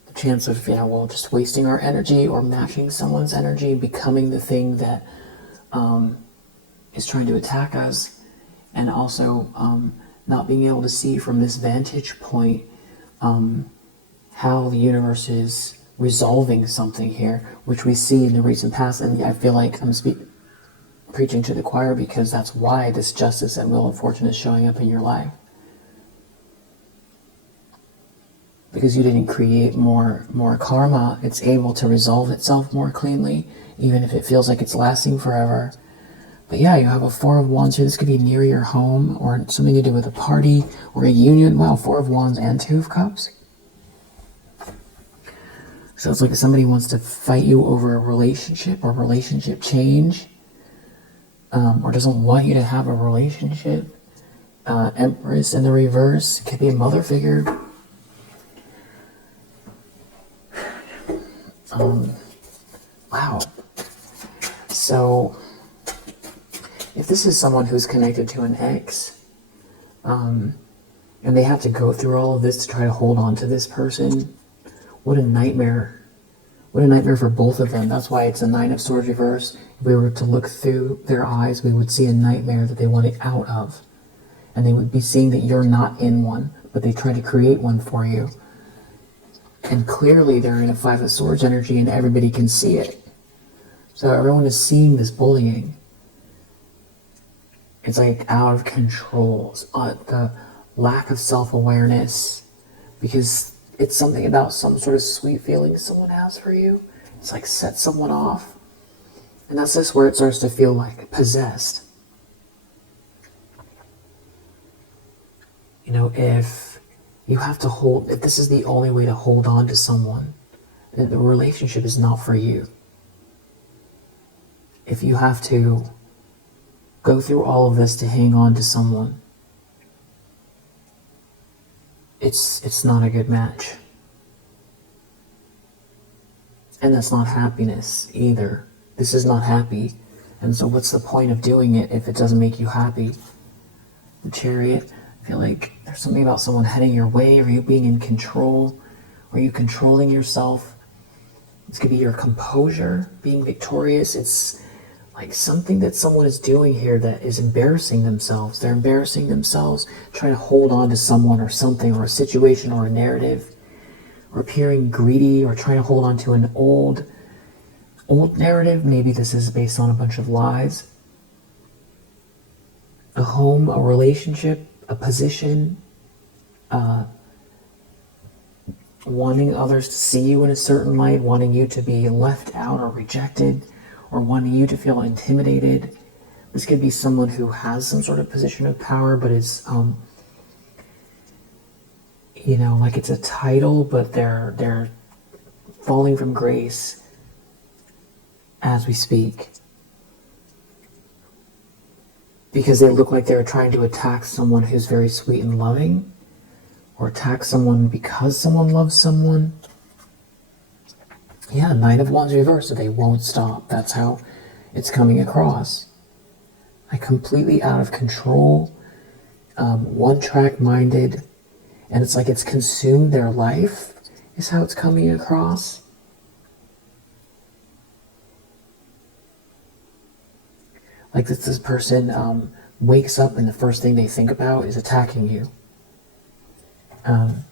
the chance of just wasting our energy or matching someone's energy, becoming the thing that is trying to attack us, and also not being able to see from this vantage point how the universe is resolving something here, which we see in the recent past. And I feel like I'm preaching to the choir, because that's why this justice and wheel of fortune is showing up in your life. Because you didn't create more karma, it's able to resolve itself more cleanly, even if it feels like it's lasting forever. But yeah, you have a Four of Wands here. This could be near your home or something to do with a party or a union. Wow, Four of Wands and Two of Cups. So it's like somebody wants to fight you over a relationship or relationship change, or doesn't want you to have a relationship. Empress in the reverse. It could be a mother figure. Wow. So if this is someone who's connected to an ex, and they have to go through all of this to try to hold on to this person, what a nightmare. What a nightmare for both of them. That's why it's a Nine of Swords reverse. If we were to look through their eyes, we would see a nightmare that they wanted out of. And they would be seeing that you're not in one, but they try to create one for you. And clearly they're in a Five of Swords energy and everybody can see it. So everyone is seeing this bullying. It's like out of control. The lack of self-awareness, because it's something about some sort of sweet feeling someone has for you. It's like set someone off. And that's just where it starts to feel like possessed. If you have to if this is the only way to hold on to someone, then the relationship is not for you. If you have to go through all of this to hang on to someone, it's not a good match. And that's not happiness either. This is not happy. And so what's the point of doing it if it doesn't make you happy? The Chariot, I feel like there's something about someone heading your way, or you being in control, or you controlling yourself. This could be your composure, being victorious. It's like something that someone is doing here that is embarrassing themselves. They're embarrassing themselves, trying to hold on to someone or something or a situation or a narrative. or appearing greedy or trying to hold on to an old narrative. Maybe this is based on a bunch of lies. A home, a relationship, a position, wanting others to see you in a certain light, wanting you to be left out or rejected, or wanting you to feel intimidated. This could be someone who has some sort of position of power, but is, like it's a title, but they're falling from grace as we speak. Because they look like they're trying to attack someone who's very sweet and loving, or attack someone because someone loves someone. Yeah, Knight of Wands reversed, so they won't stop. That's how it's coming across. Like completely out of control, one-track minded, and it's like it's consumed their life, is how it's coming across. Like this person wakes up and the first thing they think about is attacking you. And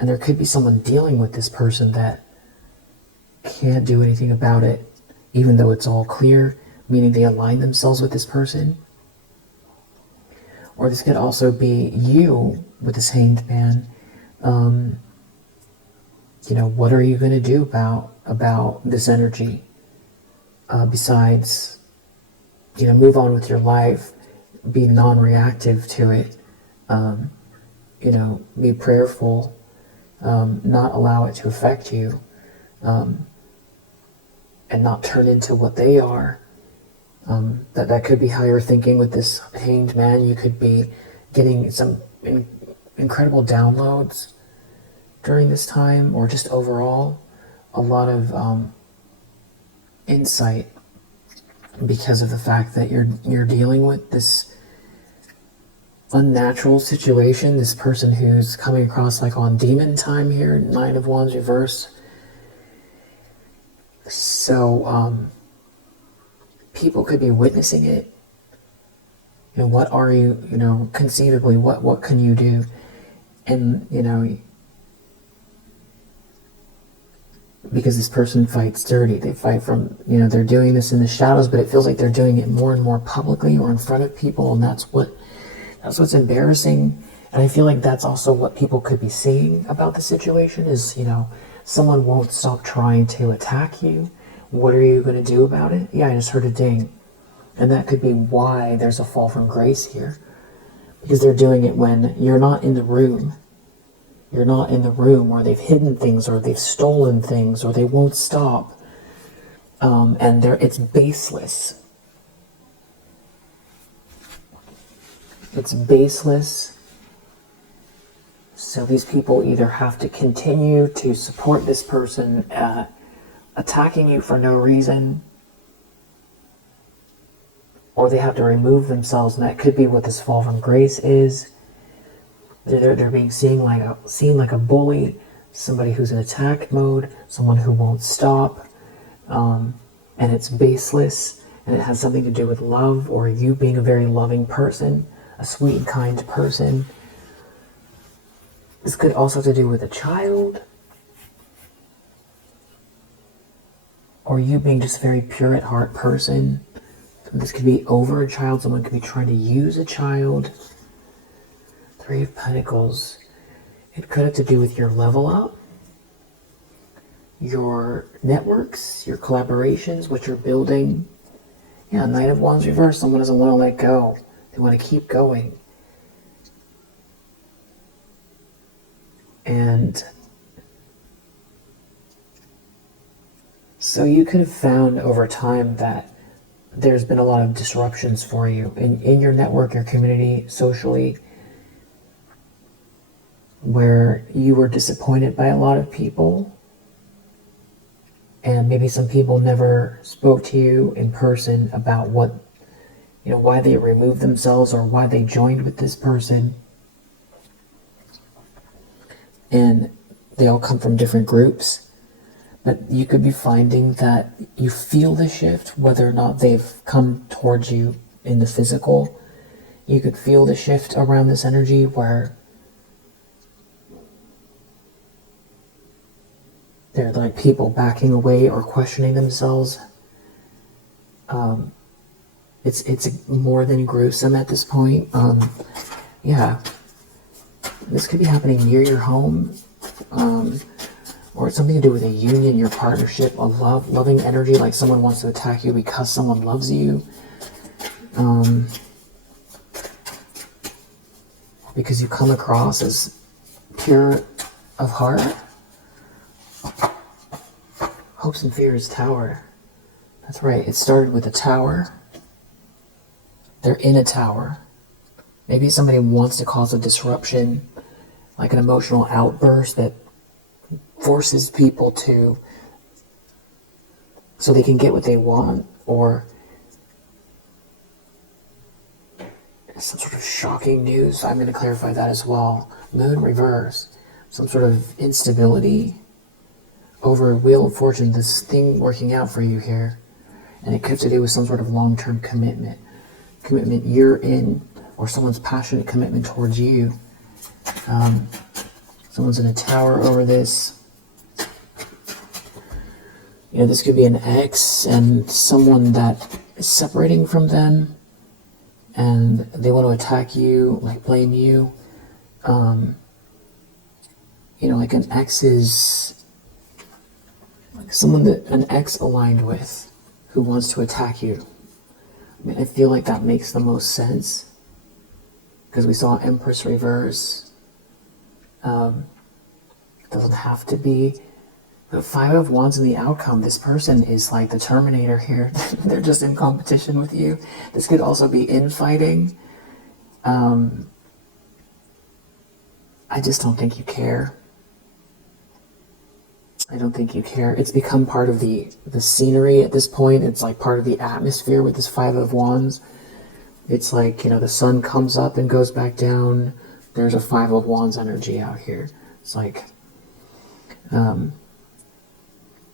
there could be someone dealing with this person that can't do anything about it, even though it's all clear, meaning they align themselves with this person. Or this could also be you with this Hanged Man. What are you going to do about this energy? Besides, move on with your life, be non-reactive to it, be prayerful, not allow it to affect you, and not turn into what they are. That could be how you're thinking with this Hanged Man. You could be getting some incredible downloads during this time, or just overall a lot of insight, because of the fact that you're dealing with this unnatural situation, this person who's coming across like on demon time here, Nine of Wands reverse. So people could be witnessing it. What are you, conceivably, what can you do? And, because this person fights dirty. They fight from, they're doing this in the shadows, but it feels like they're doing it more and more publicly or in front of people, and that's what's embarrassing. And I feel like that's also what people could be seeing about the situation is, someone won't stop trying to attack you. What are you going to do about it? Yeah, I just heard a ding. And that could be why there's a fall from grace here. Because they're doing it when you're not in the room. You're not in the room, or they've hidden things, or they've stolen things, or they won't stop. And it's baseless. It's baseless. So these people either have to continue to support this person attacking you for no reason, or they have to remove themselves, and that could be what this fall from grace is. They're being seen like a bully, somebody who's in attack mode, someone who won't stop, and it's baseless, and it has something to do with love, or you being a very loving person, a sweet and kind person. This could also have to do with a child, or you being just a very pure at heart person. This could be over a child. Someone could be trying to use a child. Three of Pentacles. It could have to do with your level up, your networks, your collaborations, what you're building. Yeah, Knight of Wands reverse. Someone doesn't want to let go. They want to keep going. And so you could have found over time that there's been a lot of disruptions for you in your network, your community, socially, where you were disappointed by a lot of people, and maybe some people never spoke to you in person about what, why they removed themselves or why they joined with this person. And they all come from different groups. But you could be finding that you feel the shift, whether or not they've come towards you in the physical. You could feel the shift around this energy where They're like people backing away or questioning themselves. It's more than gruesome at this point. Yeah, this could be happening near your home, or it's something to do with a union, your partnership, a loving energy, like someone wants to attack you because someone loves you. Because you come across as pure of heart. Hopes and fears tower. That's right, it started with a tower. They're in a tower. Maybe somebody wants to cause a disruption, like an emotional outburst that forces people to, so they can get what they want, or some sort of shocking news. I'm going to clarify that as well. Moon reverse. Some sort of instability over Wheel of Fortune, this thing working out for you here. And it could have to do with some sort of long-term commitment. Commitment you're in, or someone's passionate commitment towards you. Someone's in a tower over this. You know, this could be an ex and someone that is separating from them, and they want to attack you, like blame you. You know, like an ex is like someone that an ex aligned with who wants to attack you. I mean, I feel like that makes the most sense because we saw Empress reverse. It doesn't have to be. The Five of Wands in the outcome, this person is like the Terminator here. They're just in competition with you. This could also be infighting. I just don't think you care. I don't think you care. It's become part of the scenery at this point. It's like part of the atmosphere with this Five of Wands. It's like, you know, the sun comes up and goes back down. There's a Five of Wands energy out here. It's like, you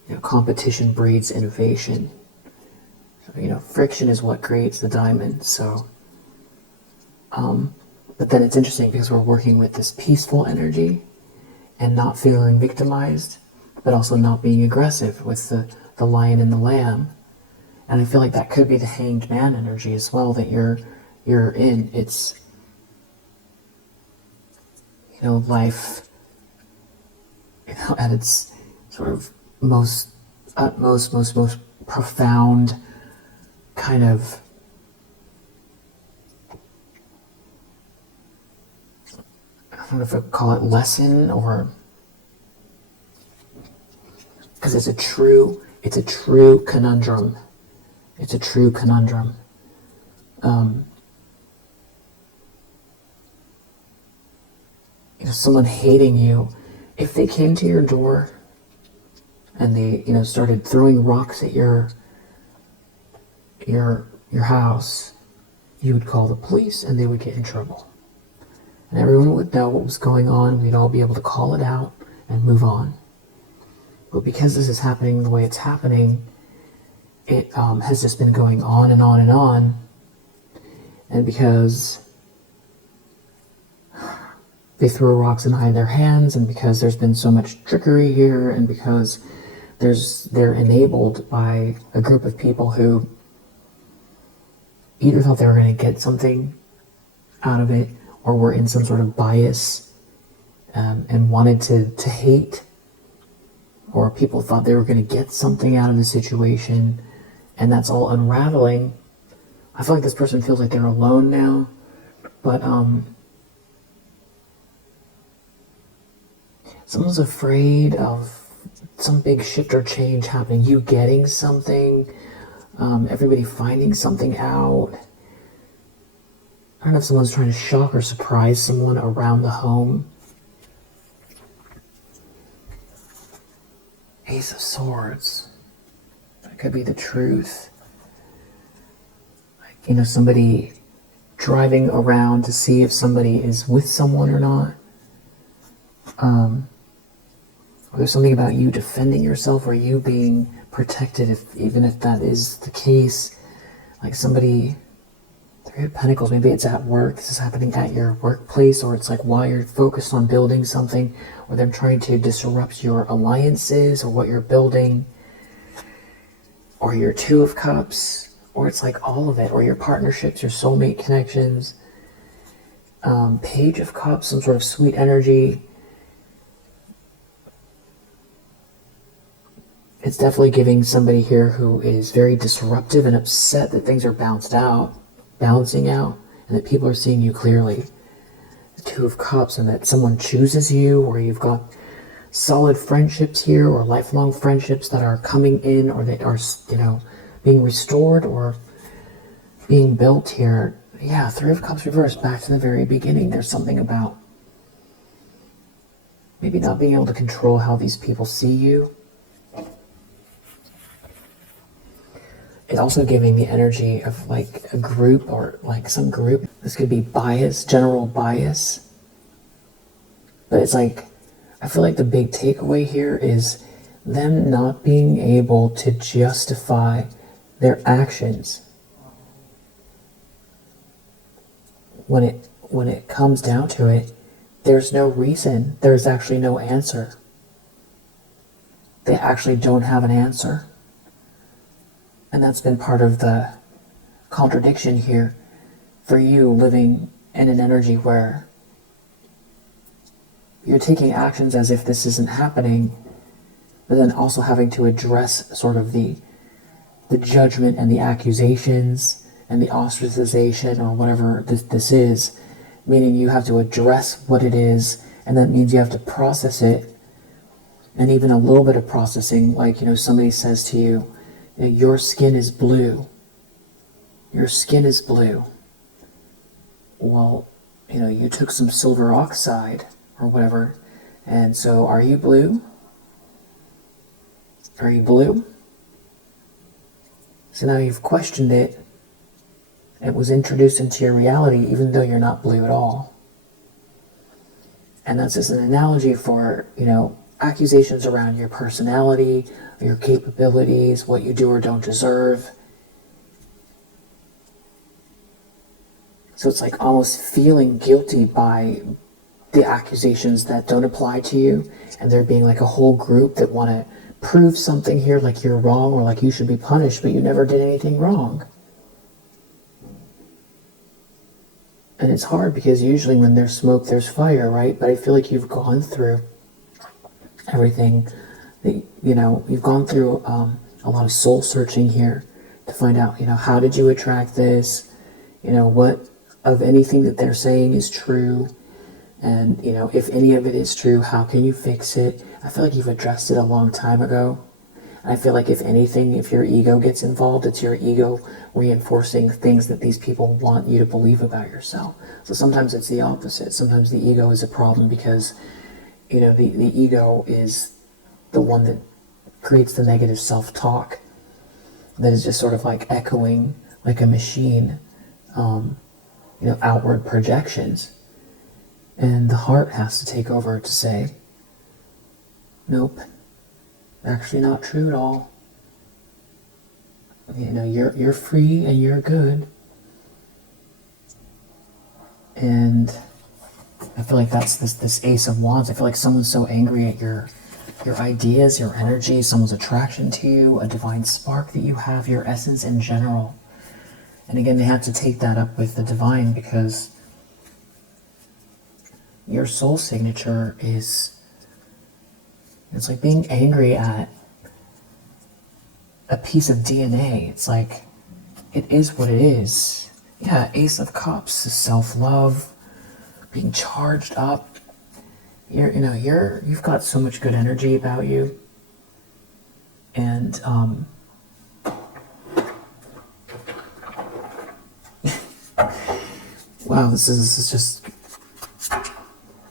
know, competition breeds innovation. So, you know, friction is what creates the diamond. So, but then it's interesting because we're working with this peaceful energy and not feeling victimized, but also not being aggressive with the lion and the lamb. And I feel like that could be the hanged man energy as well that you're in. It's, you know, life, you know, at its sort of most profound kind of I don't know if I would call it lesson, or because it's a true conundrum. It's a true conundrum. You know, someone hating you, if they came to your door and they, you know, started throwing rocks at your house, you would call the police and they would get in trouble. And everyone would know what was going on. We'd all be able to call it out and move on. But because this is happening the way it's happening, it has just been going on and on and on. And because they throw rocks and hide their hands, and because there's been so much trickery here, and because they're enabled by a group of people who either thought they were going to get something out of it, or were in some sort of bias and wanted to hate, or people thought they were going to get something out of the situation, and that's all unraveling. I feel like this person feels like they're alone now, but someone's afraid of some big shift or change happening, you getting something, everybody finding something out. I don't know if someone's trying to shock or surprise someone around the home. Ace of Swords. That could be the truth. Like, you know, somebody driving around to see if somebody is with someone or not. Or there's something about you defending yourself, or you being protected, even if that is the case. Like somebody Three of Pentacles, maybe it's at work. This is happening at your workplace, or it's like while you're focused on building something, or they're trying to disrupt your alliances or what you're building, or your Two of Cups, or it's like all of it, or your partnerships, your soulmate connections. Page of Cups, some sort of sweet energy. It's definitely giving somebody here who is very disruptive and upset that things are balancing out, and that people are seeing you clearly. The Two of Cups, and that someone chooses you, or you've got solid friendships here, or lifelong friendships that are coming in, or that are, being restored or being built here. Yeah, Three of Cups reversed, back to the very beginning. There's something about maybe not being able to control how these people see you. It's also giving the energy of like a group, or like some group. This could be bias, general bias. But it's like, I feel like the big takeaway here is them not being able to justify their actions. When it comes down to it, there's no reason. There's actually no answer. They actually don't have an answer. And that's been part of the contradiction here for you, living in an energy where you're taking actions as if this isn't happening, but then also having to address sort of the judgment and the accusations and the ostracization, or whatever this is, meaning you have to address what it is, and that means you have to process it. And even a little bit of processing, like, somebody says to you, your skin is blue. Your skin is blue. Well, you took some silver oxide or whatever, and so are you blue? Are you blue? So now you've questioned it. It was introduced into your reality, even though you're not blue at all. And that's just an analogy for, accusations around your personality, your capabilities, what you do or don't deserve. So it's like almost feeling guilty by the accusations that don't apply to you, and there being like a whole group that want to prove something here, like you're wrong, or like you should be punished, but you never did anything wrong. And it's hard because usually when there's smoke, there's fire, right? But I feel like you've gone through everything. You've gone through a lot of soul searching here to find out, how did you attract this? What of anything that they're saying is true? And, if any of it is true, how can you fix it? I feel like you've addressed it a long time ago. I feel like if anything, if your ego gets involved, it's your ego reinforcing things that these people want you to believe about yourself. So sometimes it's the opposite. Sometimes the ego is a problem because, the ego is the one that creates the negative self-talk that is just sort of like echoing like a machine, outward projections. And the heart has to take over to say, nope, actually not true at all. You're free and you're good. And I feel like that's this Ace of Wands. I feel like someone's so angry at your ideas, your energy, someone's attraction to you, a divine spark that you have, your essence in general. And again, they have to take that up with the divine, because your soul signature is, it's like being angry at a piece of DNA. It's like, it is what it is. Yeah, Ace of Cups is self-love, being charged up. You've got so much good energy about you. And wow, this is just,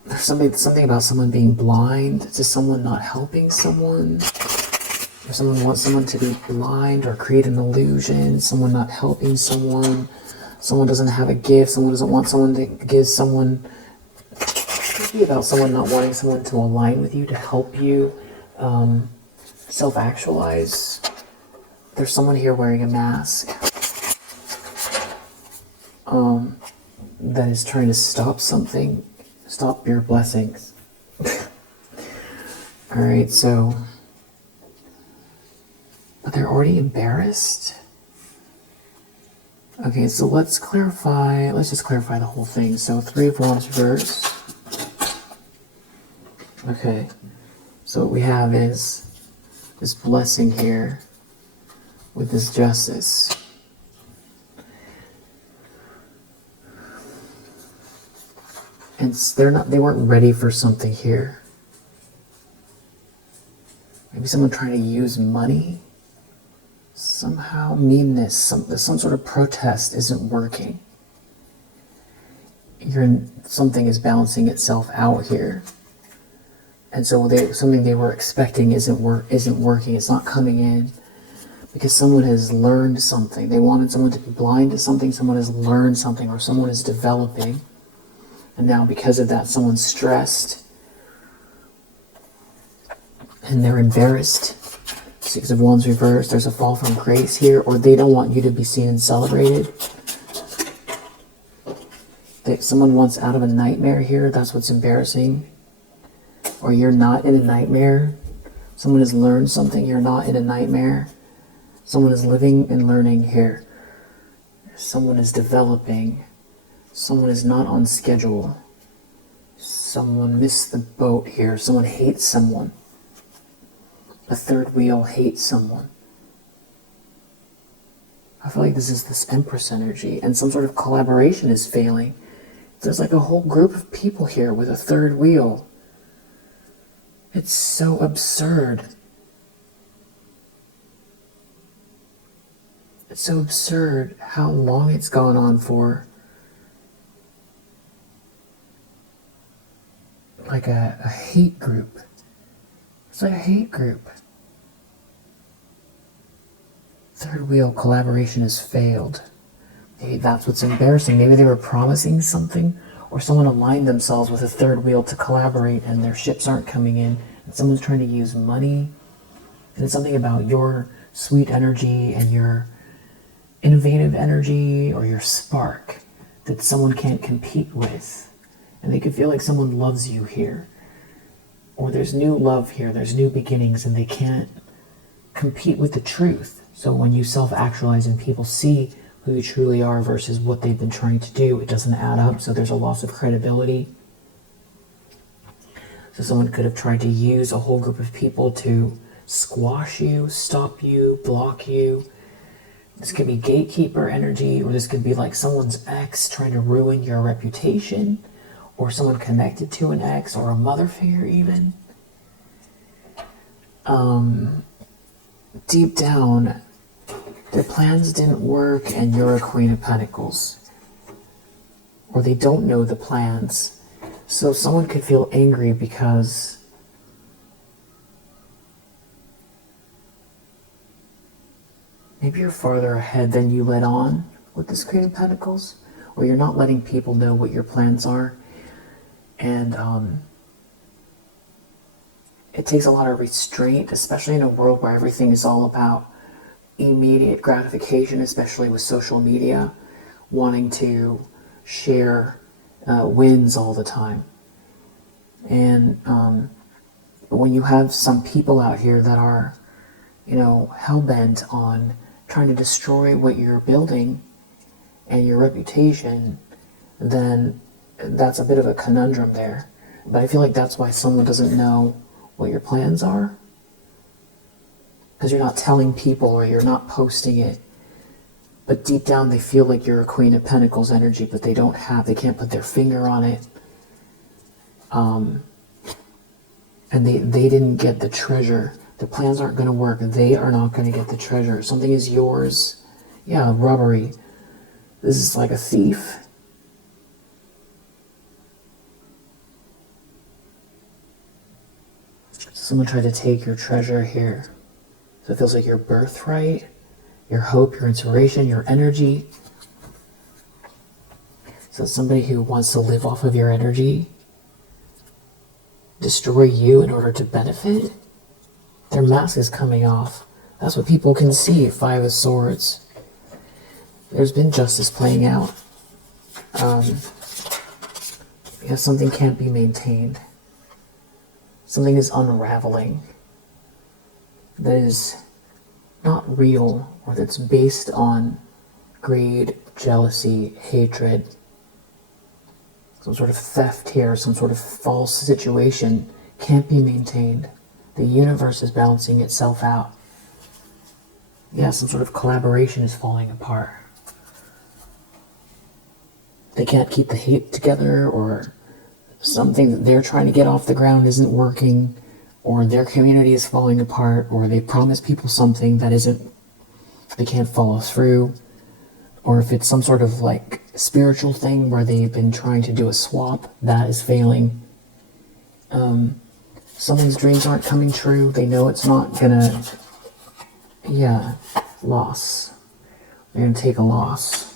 there's something about someone being blind to someone not helping someone. If someone wants someone to be blind or create an illusion, someone not helping someone, someone doesn't have a gift, someone doesn't want someone to give someone, it could be about someone not wanting someone to align with you, to help you self-actualize. There's someone here wearing a mask. that is trying to stop something, stop your blessings. All right, so, but they're already embarrassed. Okay, so let's just clarify the whole thing. So 3 of Wands reverse. Okay, so what we have is this blessing here with this justice. And they weren't ready for something here. Maybe someone trying to use money. Somehow meanness, some sort of protest isn't working. Something is balancing itself out here. And so something they were expecting isn't working. It's not coming in because someone has learned something. They wanted someone to be blind to something. Someone has learned something, or someone is developing. And now because of that, someone's stressed and they're embarrassed. 6 of Wands reversed. There's a fall from grace here, or they don't want you to be seen and celebrated. Someone wants out of a nightmare here. That's what's embarrassing. Or you're not in a nightmare. Someone has learned something. You're not in a nightmare. Someone is living and learning here. Someone is developing. Someone is not on schedule. Someone missed the boat here. Someone hates someone. A third wheel hates someone. I feel like this is this Empress energy, and some sort of collaboration is failing. There's like a whole group of people here with a third wheel. It's so absurd. It's so absurd how long it's gone on for. Like a hate group. It's like a hate group. Third wheel collaboration has failed. Maybe that's what's embarrassing. Maybe they were promising something, or someone aligned themselves with a third wheel to collaborate and their ships aren't coming in, and someone's trying to use money. And it's something about your sweet energy and your innovative energy or your spark that someone can't compete with. And they could feel like someone loves you here. Or there's new love here, there's new beginnings, and they can't compete with the truth. So when you self-actualize and people see who you truly are versus what they've been trying to do, it doesn't add up, so there's a loss of credibility. So someone could have tried to use a whole group of people to squash you, stop you, block you. This could be gatekeeper energy, or this could be like someone's ex trying to ruin your reputation, or someone connected to an ex, or a mother figure even. Deep down, their plans didn't work and you're a Queen of Pentacles. Or they don't know the plans. So someone could feel angry because maybe you're farther ahead than you let on with this Queen of Pentacles. Or you're not letting people know what your plans are. And it takes a lot of restraint, especially in a world where everything is all about immediate gratification, especially with social media, wanting to share wins all the time. And when you have some people out here that are, hell-bent on trying to destroy what you're building and your reputation, then that's a bit of a conundrum there. But I feel like that's why someone doesn't know what your plans are. Because you're not telling people or you're not posting it. But deep down they feel like you're a Queen of Pentacles energy, but they can't put their finger on it. And they didn't get the treasure. The plans aren't going to work. They are not going to get the treasure. Something is yours. Yeah, robbery. This is like a thief. Someone tried to take your treasure here. So it feels like your birthright, your hope, your inspiration, your energy. So somebody who wants to live off of your energy, destroy you in order to benefit, their mask is coming off. That's what people can see. 5 of Swords. There's been justice playing out. Because something can't be maintained. Something is unraveling that is not real, or that's based on greed, jealousy, hatred, some sort of theft here, some sort of false situation can't be maintained. The universe is balancing itself out. Yeah, some sort of collaboration is falling apart. They can't keep the hate together, or something that they're trying to get off the ground isn't working, or their community is falling apart, or they promise people something that they can't follow through, or if it's some sort of like spiritual thing where they've been trying to do a swap, that is failing. Someone's dreams aren't coming true. They know it's not gonna, loss. They're gonna take a loss.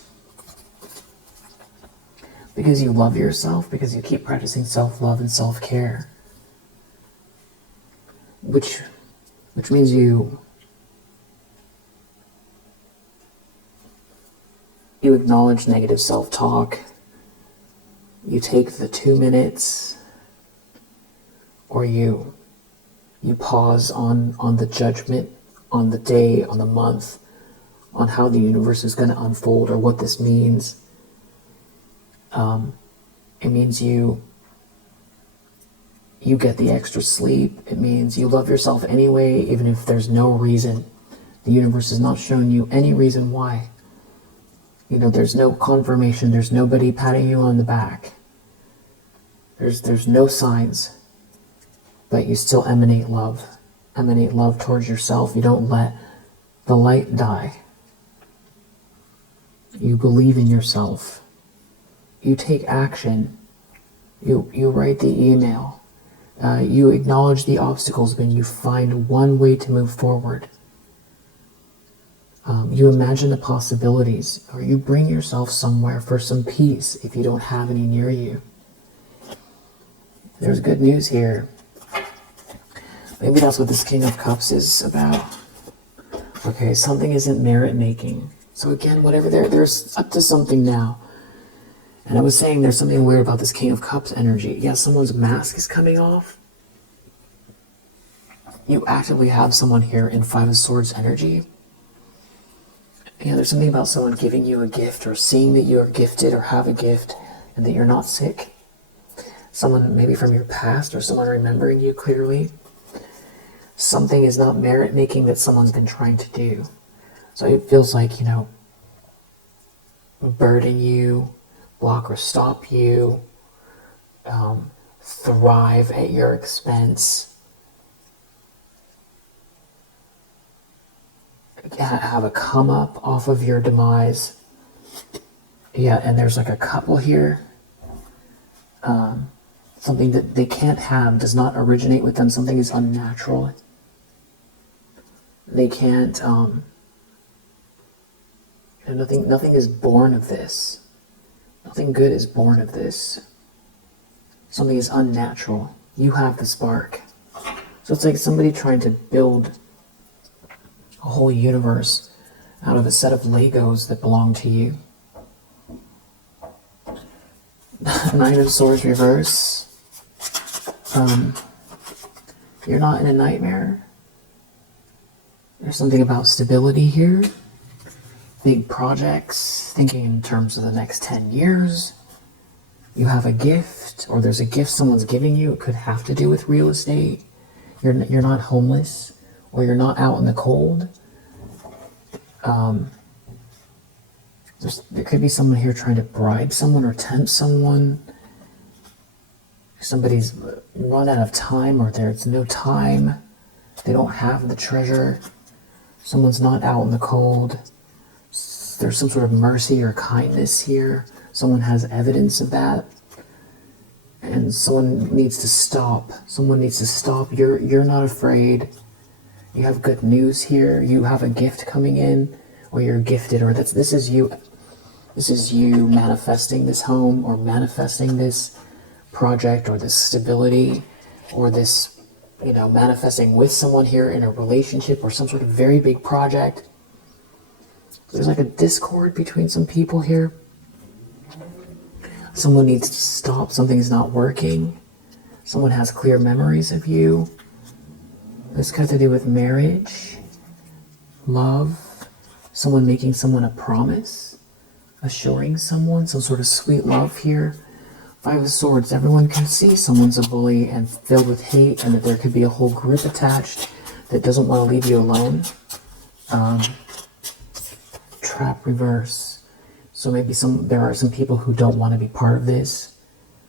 Because you love yourself, because you keep practicing self-love and self-care. Which means you acknowledge negative self-talk. You take the 2 minutes, or you pause on the judgment, on the day, on the month, on how the universe is going to unfold, or what this means. It means you get the extra sleep. It means you love yourself anyway, even if there's no reason. The universe has not shown you any reason why. There's no confirmation. There's nobody patting you on the back. There's no signs. But you still emanate love. Emanate love towards yourself. You don't let the light die. You believe in yourself. You take action. You write the email. You acknowledge the obstacles when you find one way to move forward. You imagine the possibilities, or you bring yourself somewhere for some peace if you don't have any near you. There's good news here. Maybe that's what this King of Cups is about. Okay, something isn't merit making. So again, whatever there's up to something now. And I was saying there's something weird about this King of Cups energy. Yeah, someone's mask is coming off. You actively have someone here in Five of Swords energy. Yeah, there's something about someone giving you a gift, or seeing that you're gifted or have a gift and that you're not sick. Someone maybe from your past, or someone remembering you clearly. Something is not merit making that someone's been trying to do. So it feels like, burden you, block or stop you, thrive at your expense. Have a come up off of your demise. Yeah, and there's like a couple here. Something that they can't have, does not originate with them. Something is unnatural. They can't, nothing is born of this. Nothing good is born of this. Something is unnatural. You have the spark. So it's like somebody trying to build a whole universe out of a set of Legos that belong to you. Nine of Swords reverse. You're not in a nightmare. There's something about stability here. Big projects, thinking in terms of the next 10 years. You have a gift, or there's a gift someone's giving you. It could have to do with real estate. You're not homeless, or you're not out in the cold. There could be someone here trying to bribe someone or tempt someone. Somebody's run out of time, or there's no time. They don't have the treasure. Someone's not out in the cold. There's some sort of mercy or kindness here. Someone has evidence of that. And someone needs to stop. Someone needs to stop. You're not afraid. You have good news here. You have a gift coming in, or you're gifted, or this is you. This is you manifesting this home, or manifesting this project, or this stability, or this, manifesting with someone here in a relationship, or some sort of very big project. There's like a discord between some people here. Someone needs to stop. Something is not working. Someone has clear memories of you. This has to do with marriage, love, someone making someone a promise, assuring someone, some sort of sweet love here. Five of Swords, everyone can see someone's a bully and filled with hate, and that there could be a whole group attached that doesn't want to leave you alone. Trap reverse. So maybe there are some people who don't want to be part of this.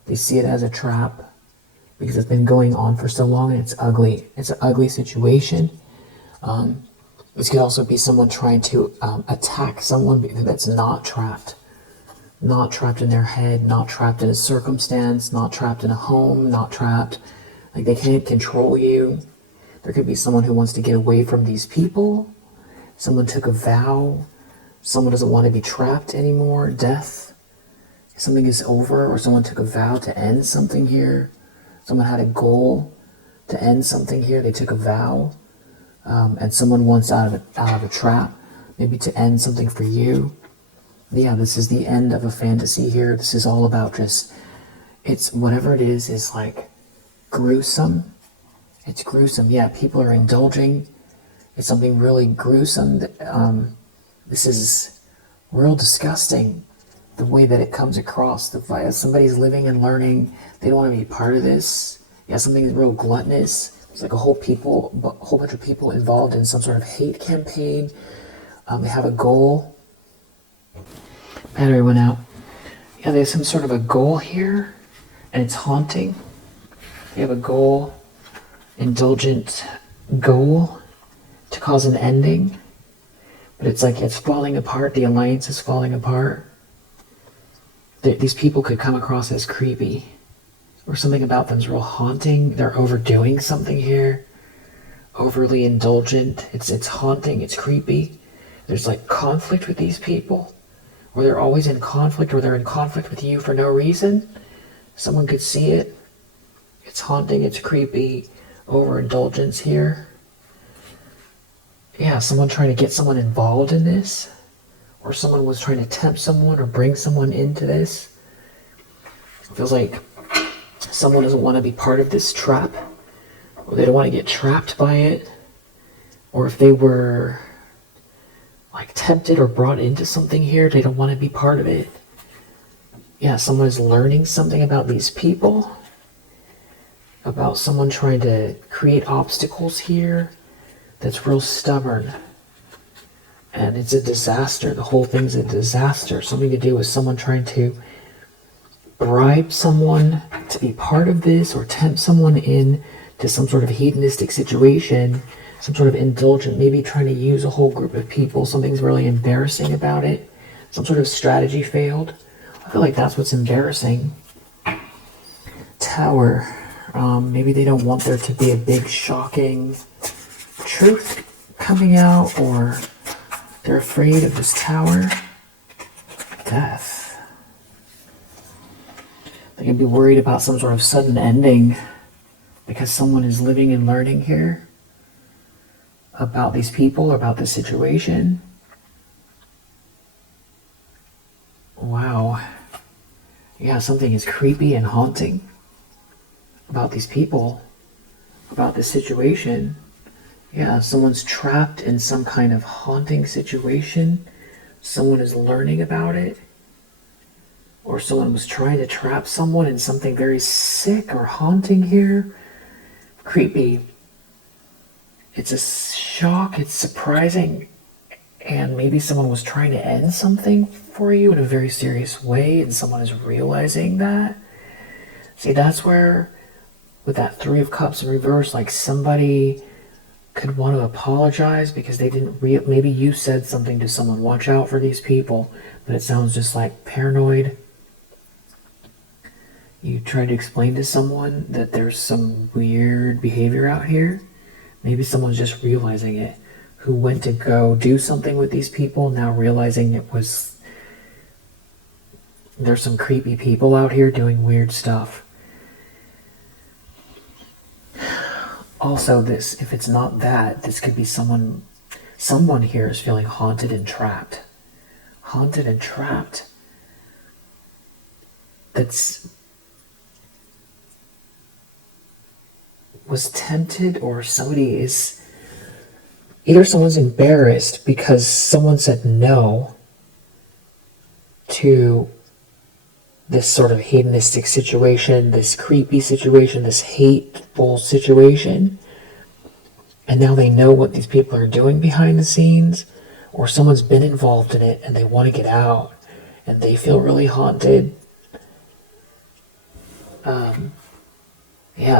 They see it as a trap because it's been going on for so long and it's ugly. It's an ugly situation. This could also be someone trying to attack someone that's not trapped. Not trapped in their head, not trapped in a circumstance, not trapped in a home, not trapped, like they can't control you. There could be someone who wants to get away from these people. Someone took a vow. Someone doesn't want to be trapped anymore. Death. Something is over, or someone took a vow to end something here. Someone had a goal to end something here. They took a vow. And someone wants out of a trap, maybe to end something for you. Yeah, this is the end of a fantasy here. This is all about just, it's whatever it is like gruesome. It's gruesome. Yeah, people are indulging. It's something really gruesome. This is real disgusting, the way that it comes across. Somebody's living and learning. They don't want to be part of this. Yeah, something is real gluttonous. There's like a whole bunch of people involved in some sort of hate campaign. They have a goal. Battery went out. Yeah, there's some sort of a goal here, and it's haunting. They have a goal, indulgent goal to cause an ending, but it's like it's falling apart. The alliance is falling apart. These people could come across as creepy, or something about them is real haunting. They're overdoing something here, overly indulgent. It's haunting. It's creepy. There's like conflict with these people. Or they're always in conflict, or they're in conflict with you for no reason. Someone could see it. It's haunting, it's creepy, overindulgence here. Yeah, someone trying to get someone involved in this. Or someone was trying to tempt someone or bring someone into this. It feels like someone doesn't want to be part of this trap. Or they don't want to get trapped by it. Or if they were like tempted or brought into something here, they don't want to be part of it. Yeah, someone is learning something about these people, about someone trying to create obstacles here that's real stubborn. And it's a disaster. The whole thing's a disaster. Something to do with someone trying to bribe someone to be part of this, or tempt someone in to some sort of hedonistic situation. Some sort of indulgent, maybe trying to use a whole group of people. Something's really embarrassing about it. Some sort of strategy failed. I feel like that's what's embarrassing. Tower. Maybe they don't want there to be a big, shocking truth coming out, or they're afraid of this tower. Death. They can be worried about some sort of sudden ending because someone is living and learning here about these people, about this situation. Wow. Yeah, something is creepy and haunting about these people, about this situation. Yeah, someone's trapped in some kind of haunting situation. Someone is learning about it. Or someone was trying to trap someone in something very sick or haunting here. Creepy. It's a shock, it's surprising, and maybe someone was trying to end something for you in a very serious way, and someone is realizing that. See, that's where, with that Three of Cups in reverse, like somebody could want to apologize because they didn't maybe you said something to someone, watch out for these people, but it sounds just like paranoid. You try to explain to someone that there's some weird behavior out here. Maybe someone's just realizing it, who went to go do something with these people, now realizing there's some creepy people out here doing weird stuff. Also, if it's not that, this could be someone here is feeling haunted and trapped. Haunted and trapped. was tempted, or somebody is, either someone's embarrassed because someone said no to this sort of hedonistic situation, this creepy situation, this hateful situation, and now they know what these people are doing behind the scenes, or someone's been involved in it and they want to get out and they feel really haunted.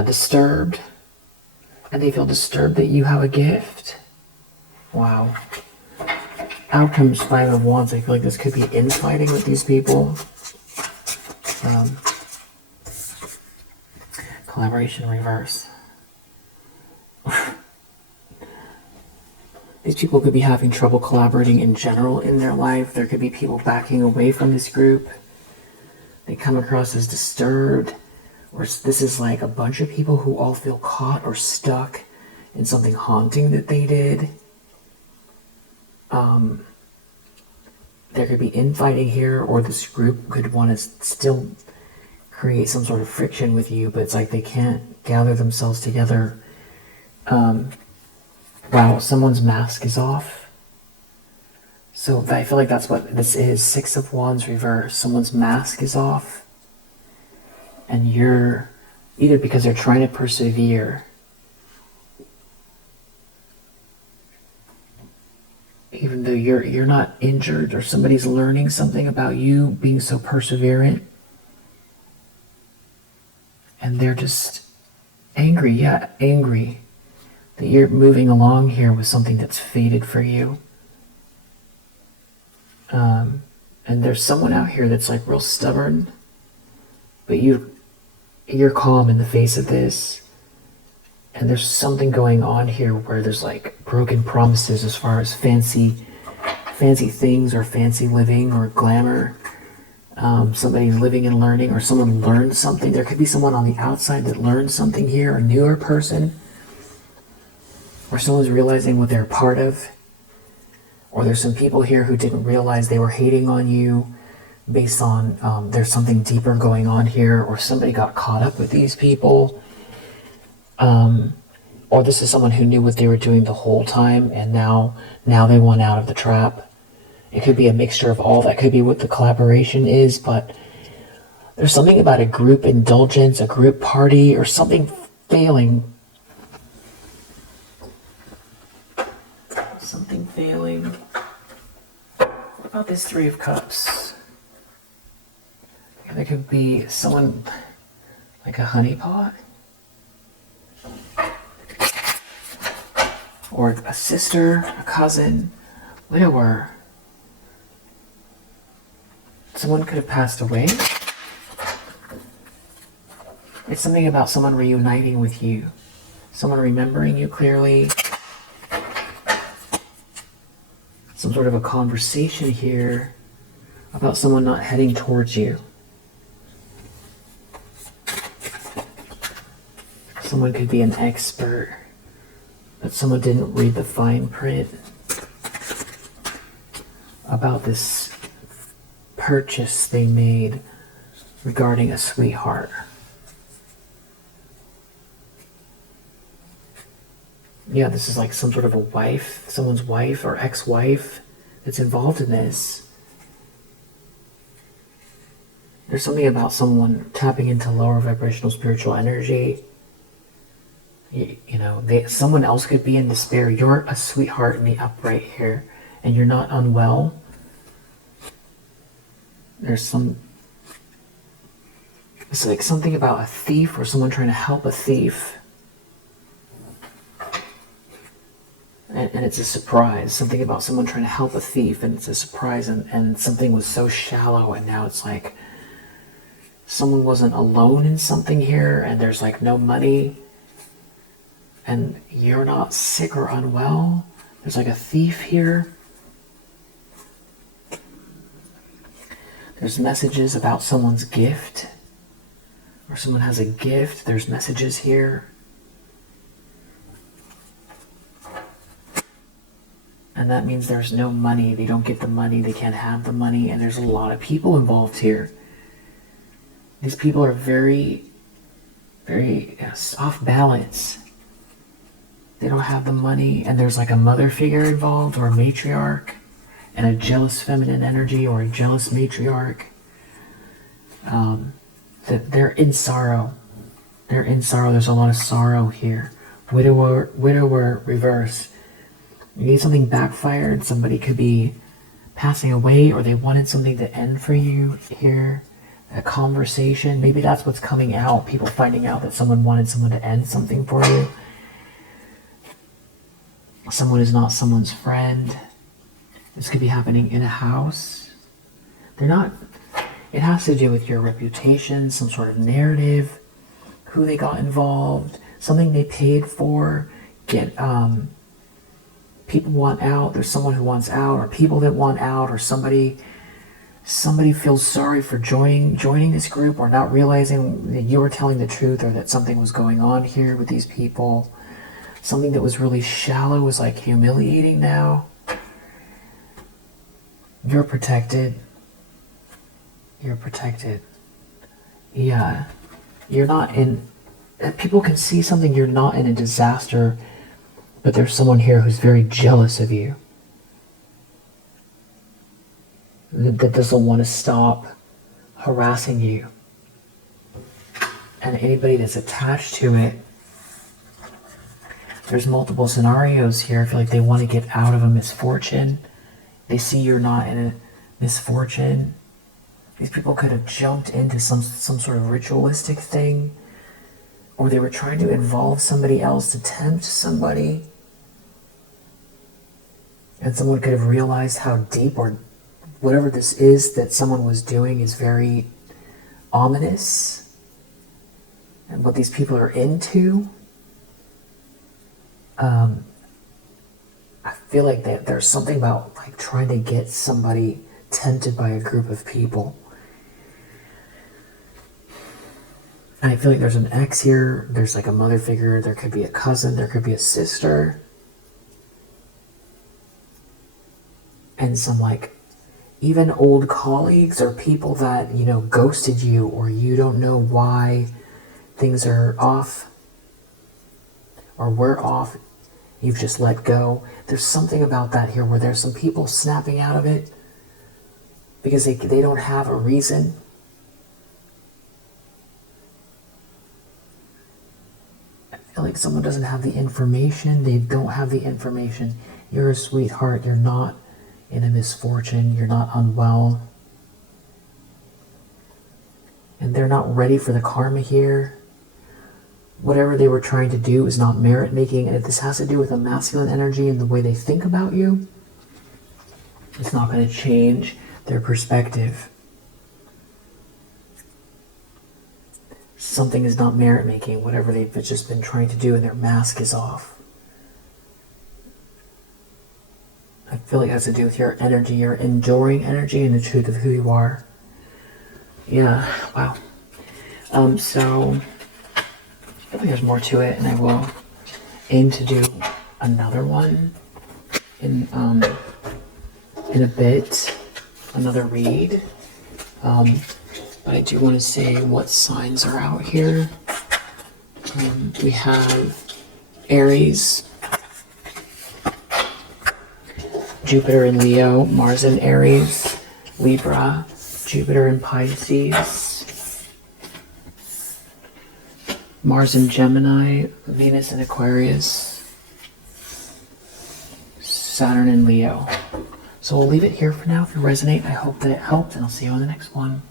Disturbed. And they feel disturbed that you have a gift. Wow. Outcomes, 5 of Wands. I feel like this could be infighting with these people. Collaboration reverse. These people could be having trouble collaborating in general in their life. There could be people backing away from this group. They come across as disturbed. Or this is like a bunch of people who all feel caught or stuck in something haunting that they did. There could be infighting here, or this group could want to still create some sort of friction with you, but it's like they can't gather themselves together. Wow, someone's mask is off. So I feel like that's what this is. 6 of Wands reverse. Someone's mask is off. And you're, either because they're trying to persevere, even though you're not injured, or somebody's learning something about you being so perseverant, and they're just angry, angry that you're moving along here with something that's fated for you. And there's someone out here that's like real stubborn, but you're calm in the face of this. And there's something going on here where there's like broken promises as far as fancy things, or fancy living, or glamour. Somebody's living and learning, or someone learned something. There could be someone on the outside that learned something here, a newer person, or someone's realizing what they're part of. Or there's some people here who didn't realize they were hating on you based on there's something deeper going on here, or somebody got caught up with these people. Or this is someone who knew what they were doing the whole time, and now they want out of the trap. It could be a mixture of all. That could be what the collaboration is, but there's something about a group indulgence, a group party, or something failing. Something failing. What about this 3 of Cups? There could be someone like a honeypot, or a sister, a cousin, widower. Someone could have passed away. It's something about someone reuniting with you, someone remembering you clearly. Some sort of a conversation here about someone not heading towards you. Someone could be an expert, but someone didn't read the fine print about this purchase they made regarding a sweetheart. Yeah, this is like some sort of a wife, someone's wife or ex-wife that's involved in this. There's something about someone tapping into lower vibrational spiritual energy. Someone else could be in despair. You're a sweetheart in the upright here, and you're not unwell. It's like something about a thief, or someone trying to help a thief. And it's a surprise. Something about someone trying to help a thief, and it's a surprise, and something was so shallow, and now it's like someone wasn't alone in something here, and there's like no money, and you're not sick or unwell. There's like a thief here. There's messages about someone's gift, or someone has a gift. There's messages here. And that means there's no money. They don't get the money. They can't have the money. And there's a lot of people involved here. These people are very, very off balance. They don't have the money, and there's like a mother figure involved, or a matriarch, and a jealous feminine energy, or a jealous matriarch. That they're in sorrow. They're in sorrow. There's a lot of sorrow here. Widower reverse. You need something backfired. Somebody could be passing away, or they wanted something to end for you here. A conversation. Maybe that's what's coming out. People finding out that someone wanted someone to end something for you. Someone is not someone's friend. This could be happening in a house. They're not. It has to do with your reputation, some sort of narrative, who they got involved, something they paid for. People want out. There's someone who wants out, or people that want out, or somebody feels sorry for joining this group, or not realizing that you were telling the truth, or that something was going on here with these people. Something that was really shallow is like humiliating now. You're protected. You're protected. Yeah. You're not in... People can see something. You're not in a disaster, but there's someone here who's very jealous of you. That doesn't want to stop harassing you. And anybody that's attached to it, there's multiple scenarios here. I feel like they want to get out of a misfortune. They see you're not in a misfortune. These people could have jumped into some sort of ritualistic thing, or they were trying to involve somebody else to tempt somebody. And someone could have realized how deep, or whatever this is that someone was doing is very ominous. And what these people are into. I feel like there's something about like trying to get somebody tempted by a group of people. And I feel like there's an ex here. There's like a mother figure. There could be a cousin. There could be a sister. And some like even old colleagues, or people that, you know, ghosted you, or you don't know why things are off, or were off. You've just let go. There's something about that here where there's some people snapping out of it because they don't have a reason. I feel like someone doesn't have the information. They don't have the information. You're a sweetheart. You're not in a misfortune. You're not unwell. And they're not ready for the karma here. Whatever they were trying to do is not merit making, and if this has to do with a masculine energy and the way they think about you, it's not going to change their perspective. Something is not merit making, whatever they've just been trying to do, and their mask is off. I feel like it has to do with your energy, your enduring energy, and the truth of who you are. Yeah, wow. So I think there's more to it, and I will aim to do another one in a bit, another read. But I do want to say what signs are out here. We have Aries, Jupiter in Leo, Mars in Aries, Libra, Jupiter in Pisces, Mars in Gemini, Venus in Aquarius, Saturn in Leo. So we'll leave it here for now. If you resonate, I hope that it helped, and I'll see you on the next one.